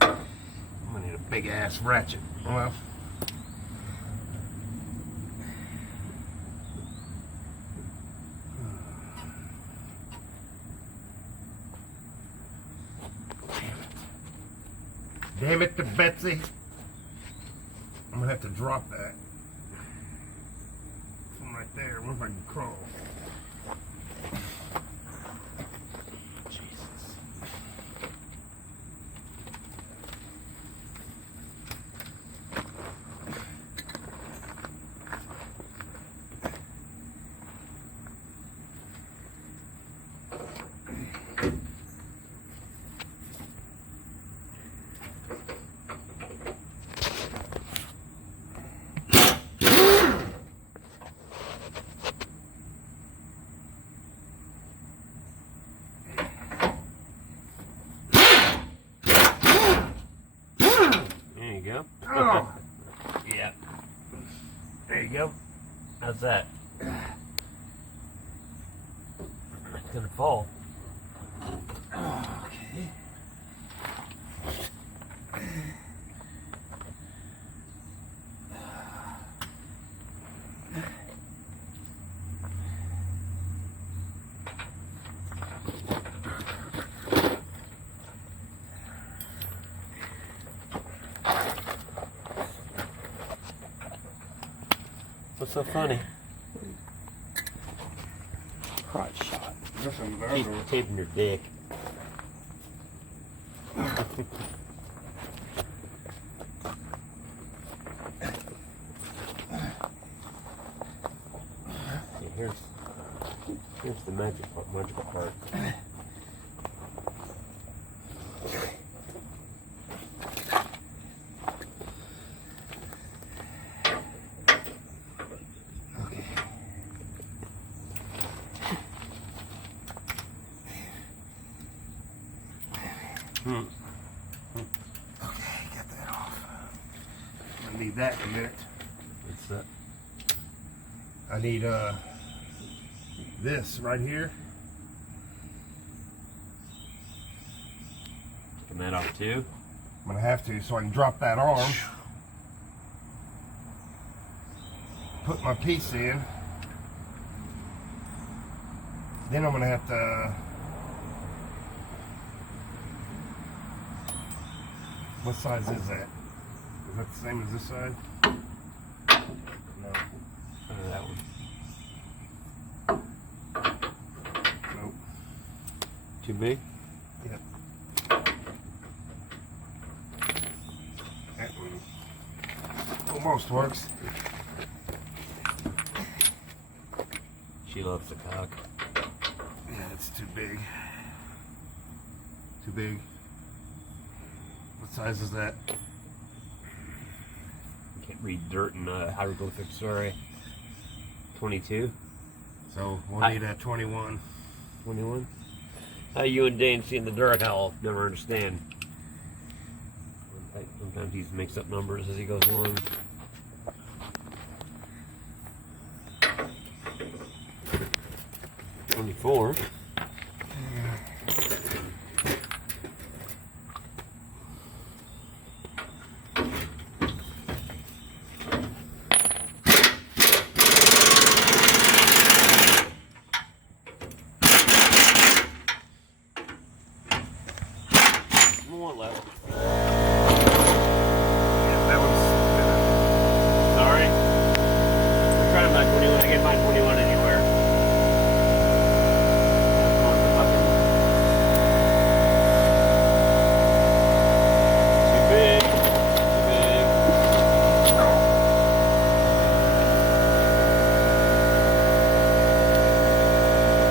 I'm going to need a big ass ratchet. Well, damn it to Betsy. I'm gonna have to drop that from right there. What if I can crawl? Jesus. There you go. Oh. Yeah. There you go. How's that? It's gonna fall. Okay. What's so funny? Crotch shot. Keep taping your dick. See, here's the magical part. Okay, get that off. I'm gonna need that in a minute. What's that? I need this right here. Taking that off too? I'm gonna have to so I can drop that arm. Put my piece in. Then I'm gonna have to. What size is that? Is that the same as this side? No. That one. Nope. Too big? Yep. That one almost works. She loves the cock. Yeah, it's too big. Too big. What size is that? can't read dirt and hieroglyphics. Sorry. 22. So we'll need a 21. 21. How you and Dane seeing the dirt? I'll never understand. Sometimes he makes up numbers as he goes along. 24. More left. That one's Sorry? I'm trying to find 21. I can't find 21 anywhere. That's going for fucking... Too big. Too big.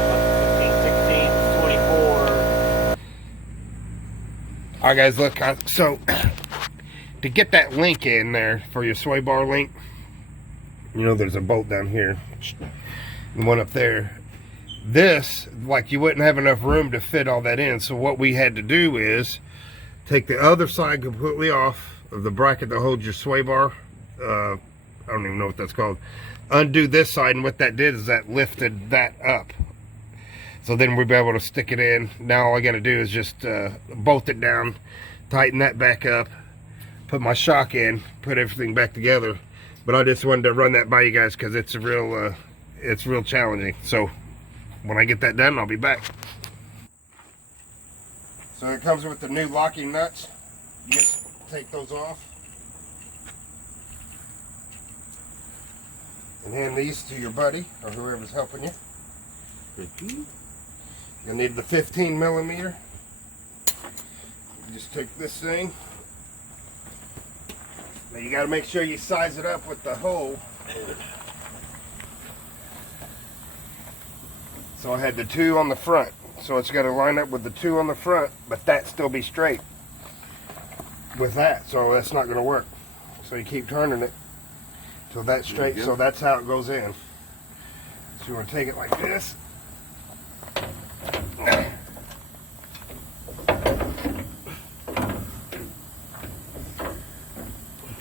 Fucking 15, 16, 24. all right, guys. Look, so to get that link in there for your sway bar link, you know, there's a bolt down here, and one up there. This, like, you wouldn't have enough room to fit all that in. So what we had to do is take the other side completely off of the bracket that holds your sway bar. I don't even know what that's called. Undo this side, and what that did is that lifted that up. So then we'll be able to stick it in. Now all I got to do is just bolt it down, tighten that back up, put my shock in, put everything back together. But I just wanted to run that by you guys because it's real challenging. So when I get that done, I'll be back. So it comes with the new locking nuts. You just take those off and hand these to your buddy or whoever's helping you. You'll need the 15 millimeter. You just take this thing. Now you got to make sure you size it up with the hole. So I had the 2 on the front. So it's got to line up with the 2 on the front, but that still be straight with that. So that's not going to work. So you keep turning it till that's straight. So that's how it goes in. So you want to take it like this.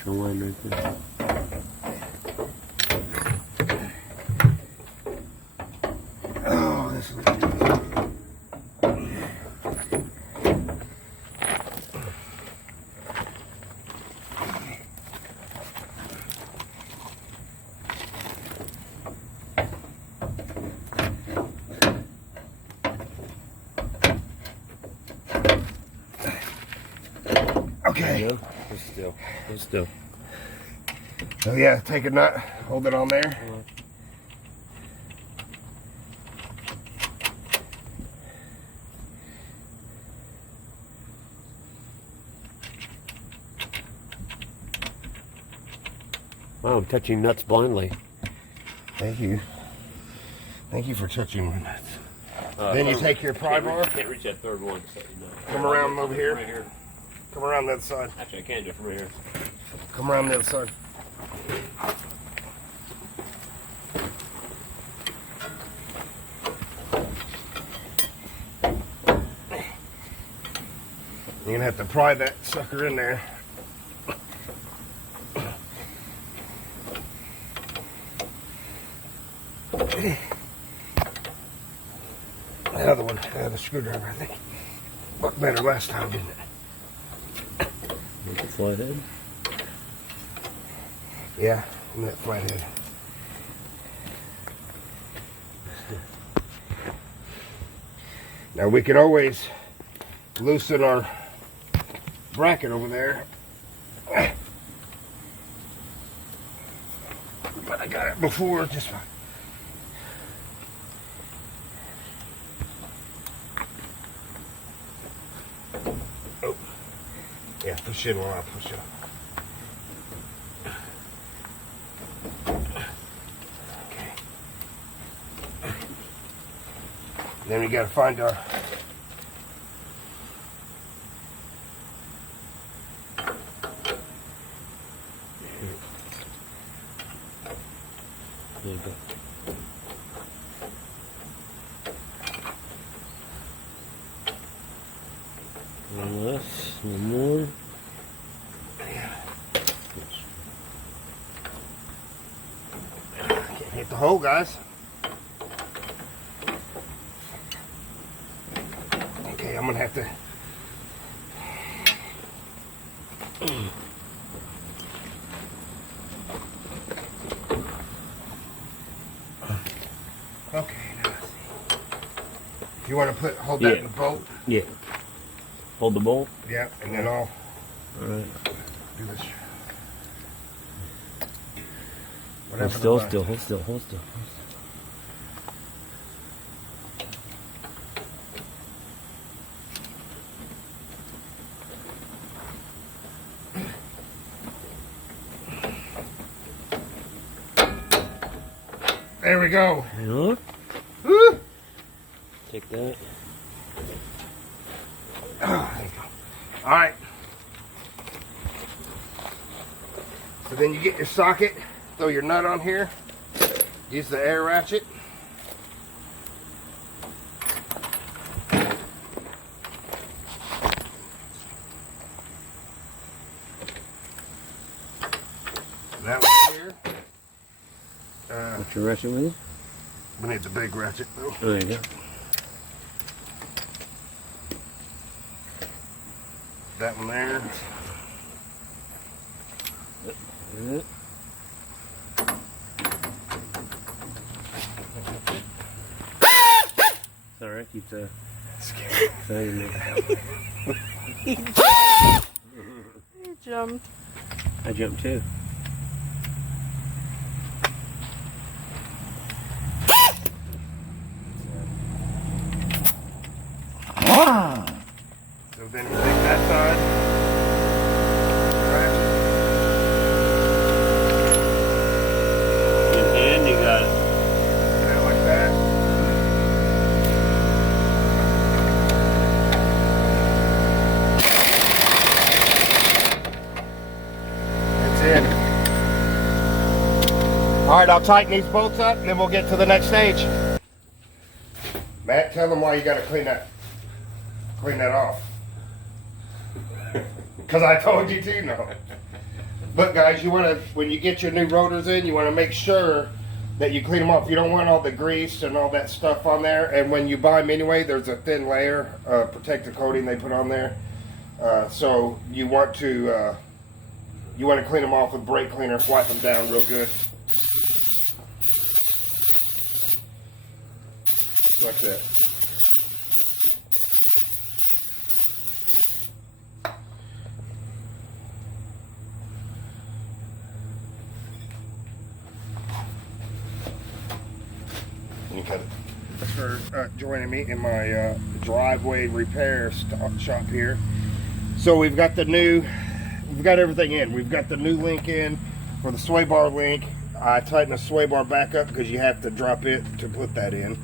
Line right there. Oh, this is okay. Just still. So yeah, take a nut, hold it on there. Wow, I'm touching nuts blindly. Thank you. Thank you for touching my nuts. Then you take your pry bar. Can't reach that third one. So, you know. Come around over here. Right here. Come around that side. Actually, I can do it from right here. Come around the other side. You're gonna have to pry that sucker in there. That other one, the screwdriver, I think, worked better last time, didn't it? Make it flathead. Yeah, and that flathead. Now we can always loosen our bracket over there. But I got it before, just fine. Oh. Yeah, push in while I push up. Okay. Then we gotta find our There you go. One less, one more. Can't hit the hole, guys. Okay, I'm gonna have to. Okay, now let's see. You want to hold that in the bolt? Yeah. Hold the bolt? Yeah, and then I'll Alright. do this. Hold still, hold still, hold still. There we go. Yeah. Woo! Take that. All right. So then you get your socket, throw your nut on here, use the air ratchet. And that one here. What's your ratchet with you? We need the big ratchet though. Oh, there you go. That one there. That's it. Sorry, keep the thing there. You jumped. I jumped too. So then you take that side. Ratchet. In hand, you got it. Yeah, like that. That's it. All right, I'll tighten these bolts up and then we'll get to the next stage. Matt, tell them why you got to clean that off. Because I told you to, no. Look, guys, you want to, when you get your new rotors in, you want to make sure that you clean them off. You don't want all the grease and all that stuff on there. And when you buy them anyway, there's a thin layer of protective coating they put on there. So you want to clean them off with brake cleaner, wipe them down real good. Like that. You cut it. Thanks for joining me in my driveway repair shop here. So we've got everything in. We've got the new link in for the sway bar link. I tightened the sway bar back up because you have to drop it to put that in.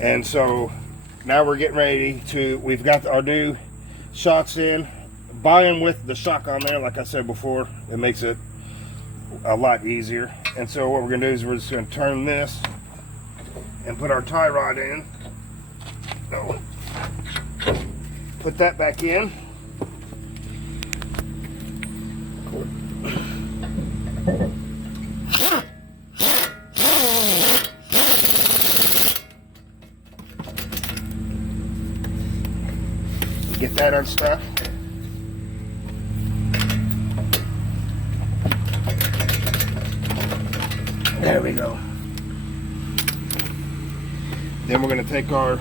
And so now we're getting ready to, we've got our new shocks in. Buy them with the shock on there, like I said before. It makes it a lot easier. And so what we're gonna do is we're just gonna turn this and put our tie rod in. So, put that back in. Get that unstuck. There we go. Then we're going to take our...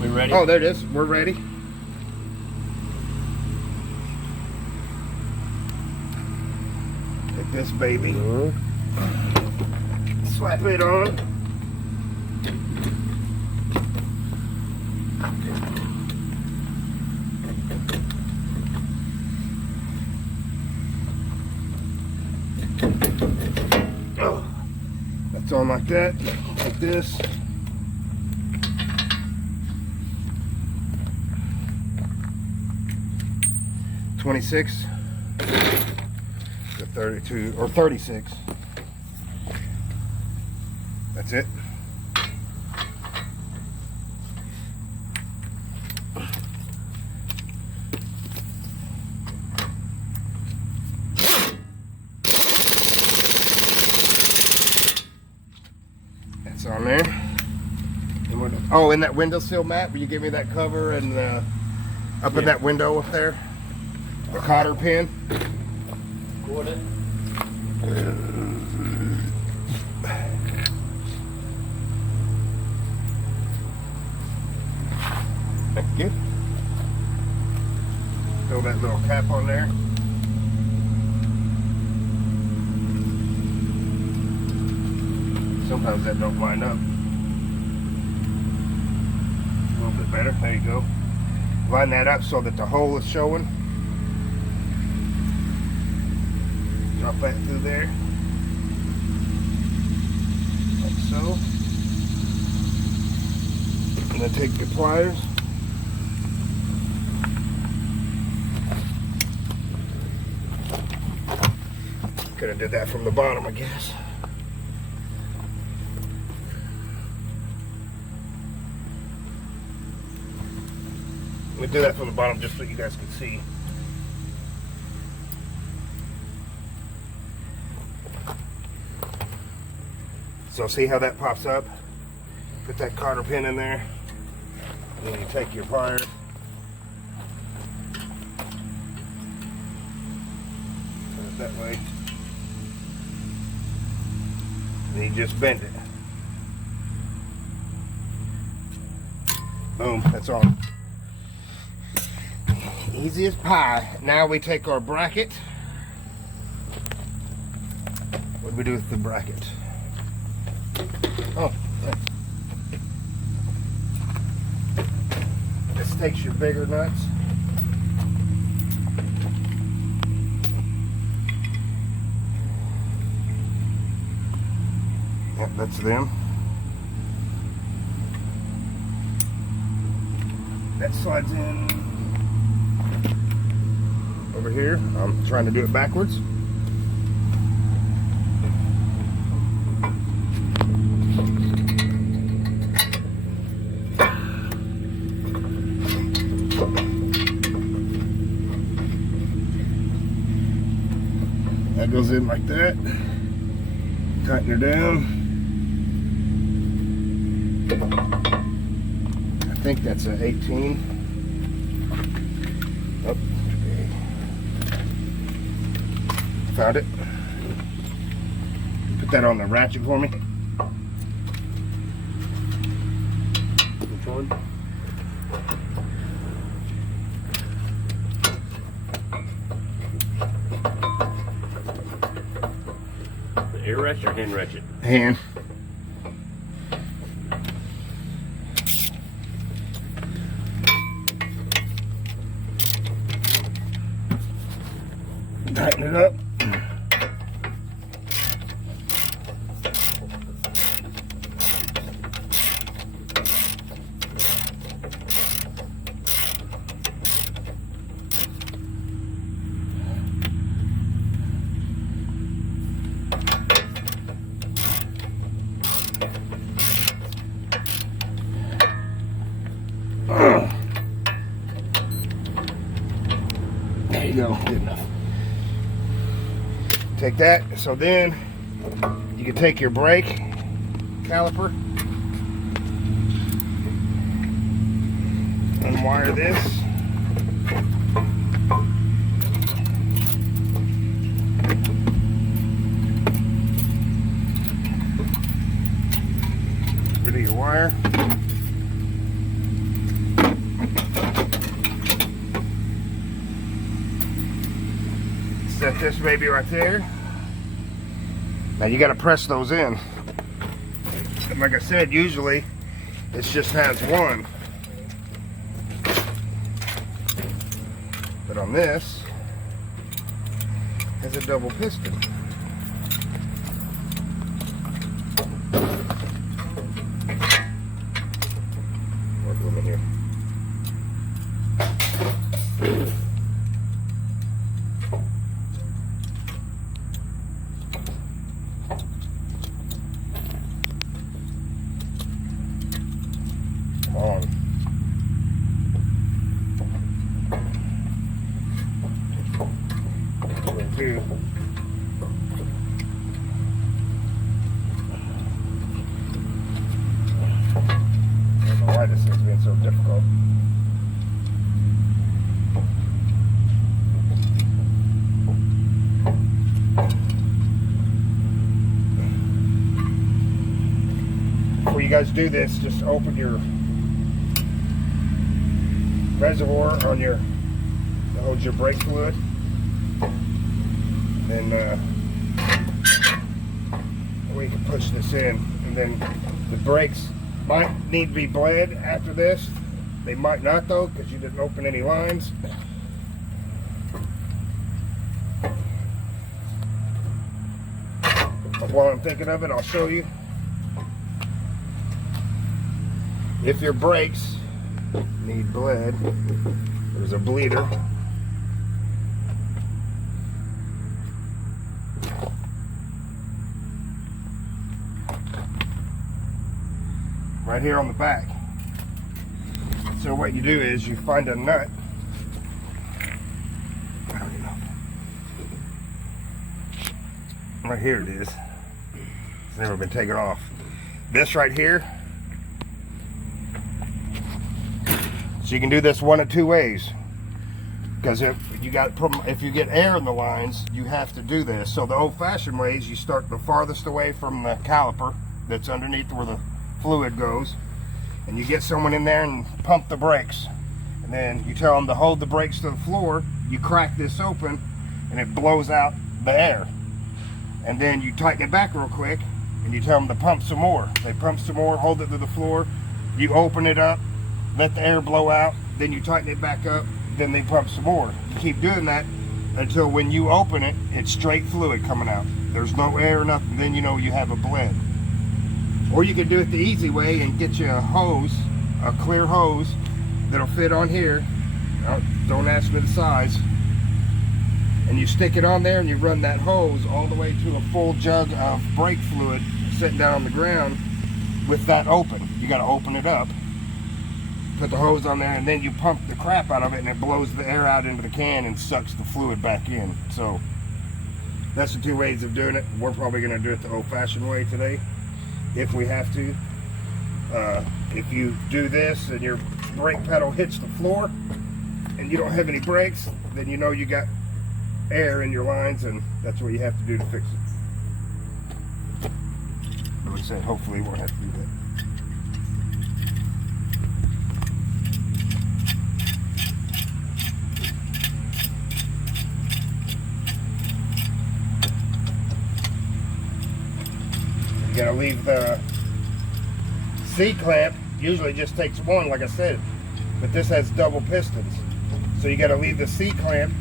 We ready? Oh, there it is. We're ready. Take this baby. Slap it on. That's on like that. Like this. $26 to 32 or 36. That's it. That's on there. Oh, in that windowsill, Matt, will you give me that cover and up in that window up there? The cotter pin. What it? Thank you. Throw that little cap on there. Sometimes that don't line up. A little bit better. There you go. Line that up so that the hole is showing. Drop that through there. Like so. And then take your pliers. Could have did that from the bottom, I guess. Let me do that from the bottom just so you guys can see. So see how that pops up? Put that cotter pin in there. And then you take your pliers. Put it that way. And you just bend it. Boom, that's on. Easy as pie. Now we take our bracket. What do we do with the bracket? Oh, thanks. This takes your bigger nuts. Yep, that's them. That slides in over here. I'm trying to do it backwards. That goes in like that. Tighten her down. I think that's an 18. Oh, okay. Found it. Put that on the ratchet for me. Which one? The air ratchet or hand ratchet? Hand. Tighten it up. There you go, good enough. Take that, so then you can take your brake caliper, unwire this. Rid of your wire. Set this baby right there. Now you got to press those in. And like I said, usually it just has one. But on this, it has a double piston. Work with me here. too. I don't know why this thing's being so difficult. Before you guys do this, just open your reservoir on your that holds your brake fluid, and we can push this in, and then the brakes might need to be bled after this. They might not though, because you didn't open any lines. But while I'm thinking of it, I'll show you. If your brakes need bled, there's a bleeder. Right here on the back. So what you do is you find a nut. I don't even know. Right here it is. It's never been taken off. This right here. So you can do this one of two ways. Because if you get air in the lines, you have to do this. So the old-fashioned way is you start the farthest away from the caliper that's underneath where the fluid goes, and you get someone in there and pump the brakes, and then you tell them to hold the brakes to the floor. You crack this open and it blows out the air, and then you tighten it back real quick and you tell them to pump some more. They pump some more, hold it to the floor, you open it up, let the air blow out, then you tighten it back up, then they pump some more. You keep doing that until when you open it, it's straight fluid coming out. There's no air or nothing. Then you know you have a bled. Or you can do it the easy way and get you a hose, a clear hose that'll fit on here. Don't ask me the size. And you stick it on there and you run that hose all the way to a full jug of brake fluid sitting down on the ground with that open. You got to open it up, put the hose on there, and then you pump the crap out of it and it blows the air out into the can and sucks the fluid back in. So that's the two ways of doing it. We're probably going to do it the old-fashioned way today, if we have to. If you do this and your brake pedal hits the floor and you don't have any brakes, then you know you got air in your lines, and that's what you have to do to fix it. I would say hopefully we won't have to do that. You gotta leave the C-clamp, usually just takes one, like I said, but this has double pistons. So you gotta leave the C-clamp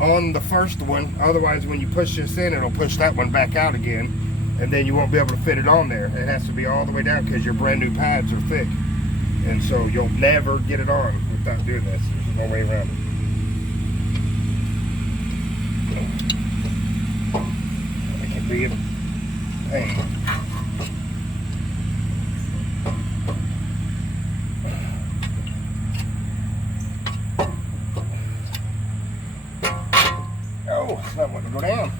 on the first one, otherwise when you push this in, it'll push that one back out again, and then you won't be able to fit it on there. It has to be all the way down because your brand new pads are thick. And so you'll never get it on without doing this. There's no way around it. It can be a pain. Oh, it's not wanting to go down.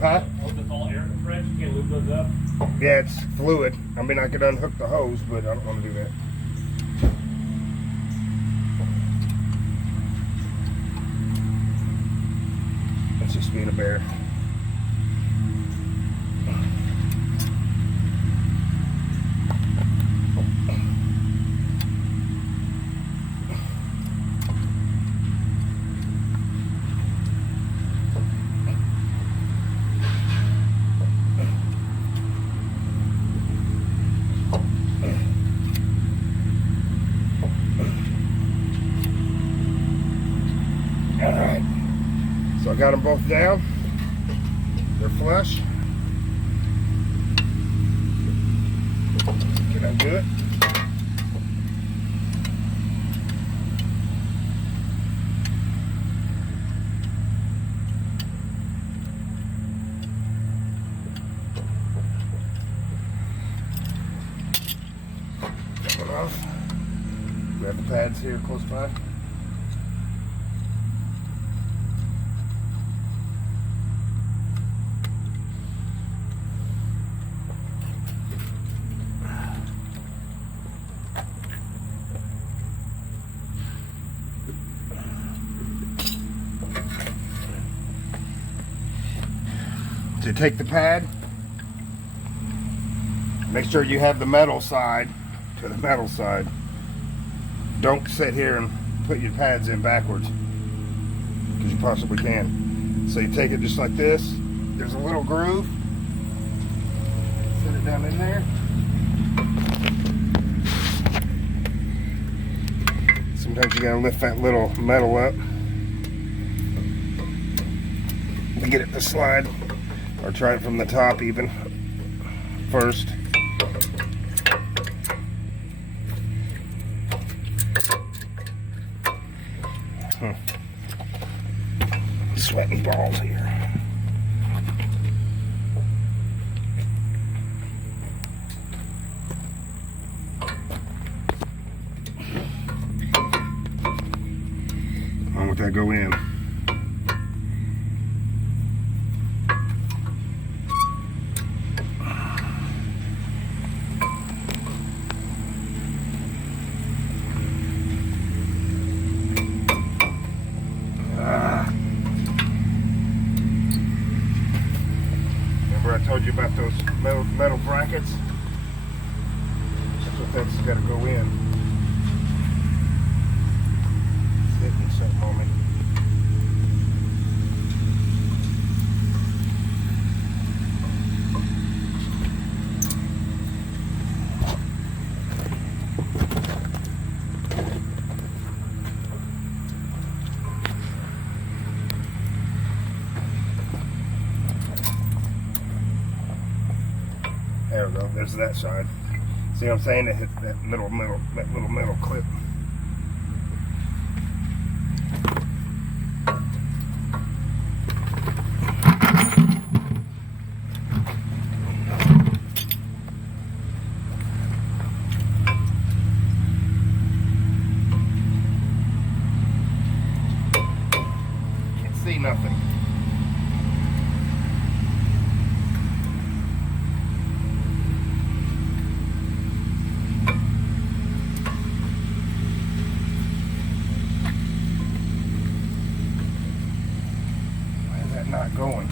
Huh? Yeah, it's fluid. I mean, I could unhook the hose, but I don't want to do that. That's just being a bear. Alright, so I got them both down. They're flush. Can I do it? pads here close by. To take the pad, make sure you have the metal side to the metal side. Don't sit here and put your pads in backwards, because you possibly can. So you take it just like this. There's a little groove. Set it down in there. Sometimes you gotta lift that little metal up to get it to slide. Or try it from the top even first. Sweating balls here. I'll let that go in. I told you about those metal brackets. That's what that's got to go in. It's hitting something on me. There we go. There's that side. See what I'm saying? It hit that little metal clip. Can't see nothing. Not going.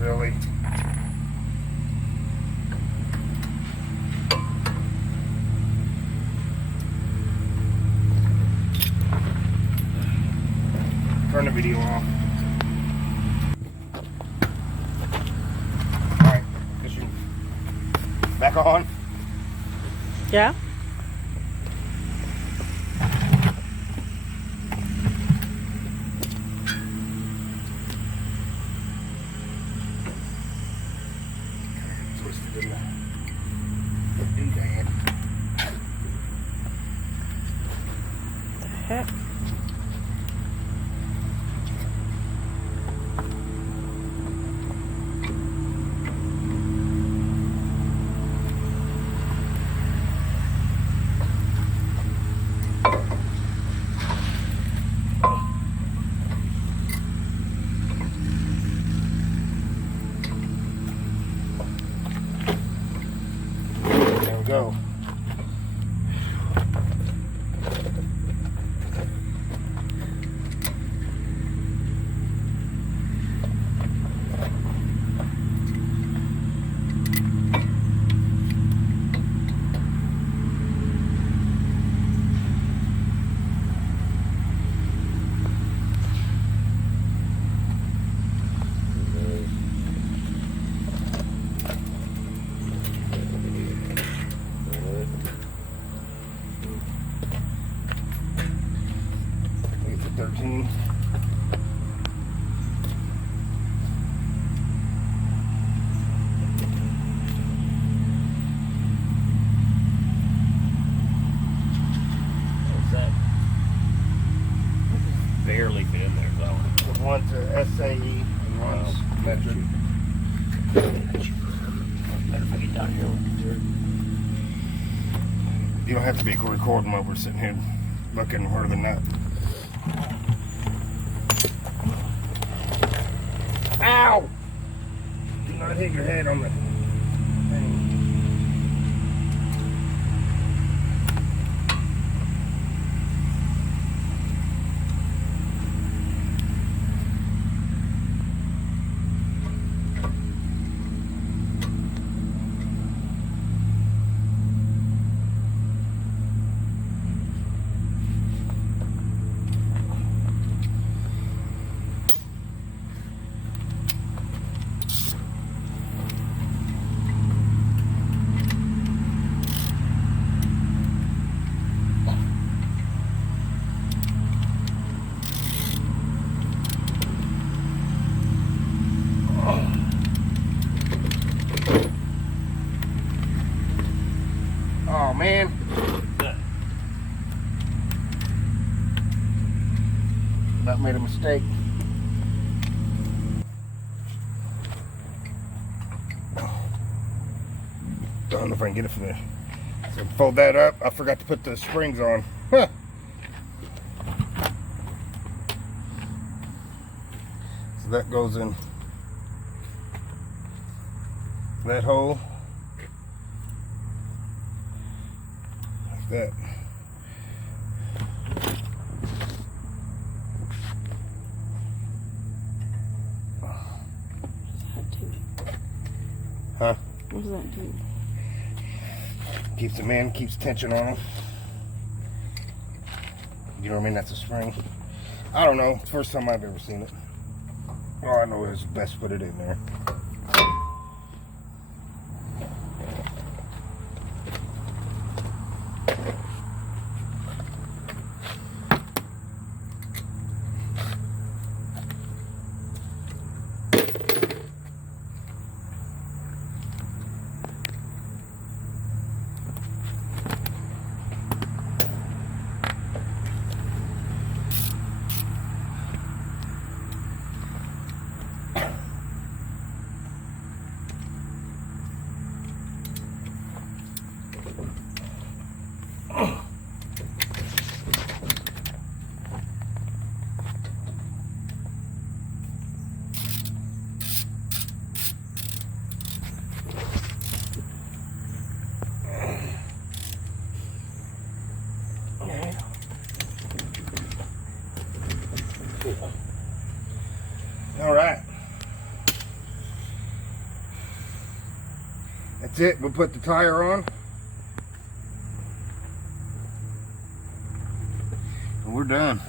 Really? Turn the video off. Alright, this you back on. Yeah? Twisted in the doodad. The heck? There we go. It's a 13. barely fit in there, though. One's a SAE and one's metric. Better if I get down here with the dirt. You don't have to be recording while we're sitting here looking harder than that. Ow! Do not hit your head on the thing. Oh man. About made a mistake. Don't know if I can get it from there. So fold that up. I forgot to put the springs on. Huh. So that goes in that hole. Like that. Huh? What does that do? Keeps them in, keeps tension on them. You know what I mean? That's a spring. I don't know. It's the first time I've ever seen it. All I know is best put it in there. All right. That's it. We'll put the tire on. And we're done.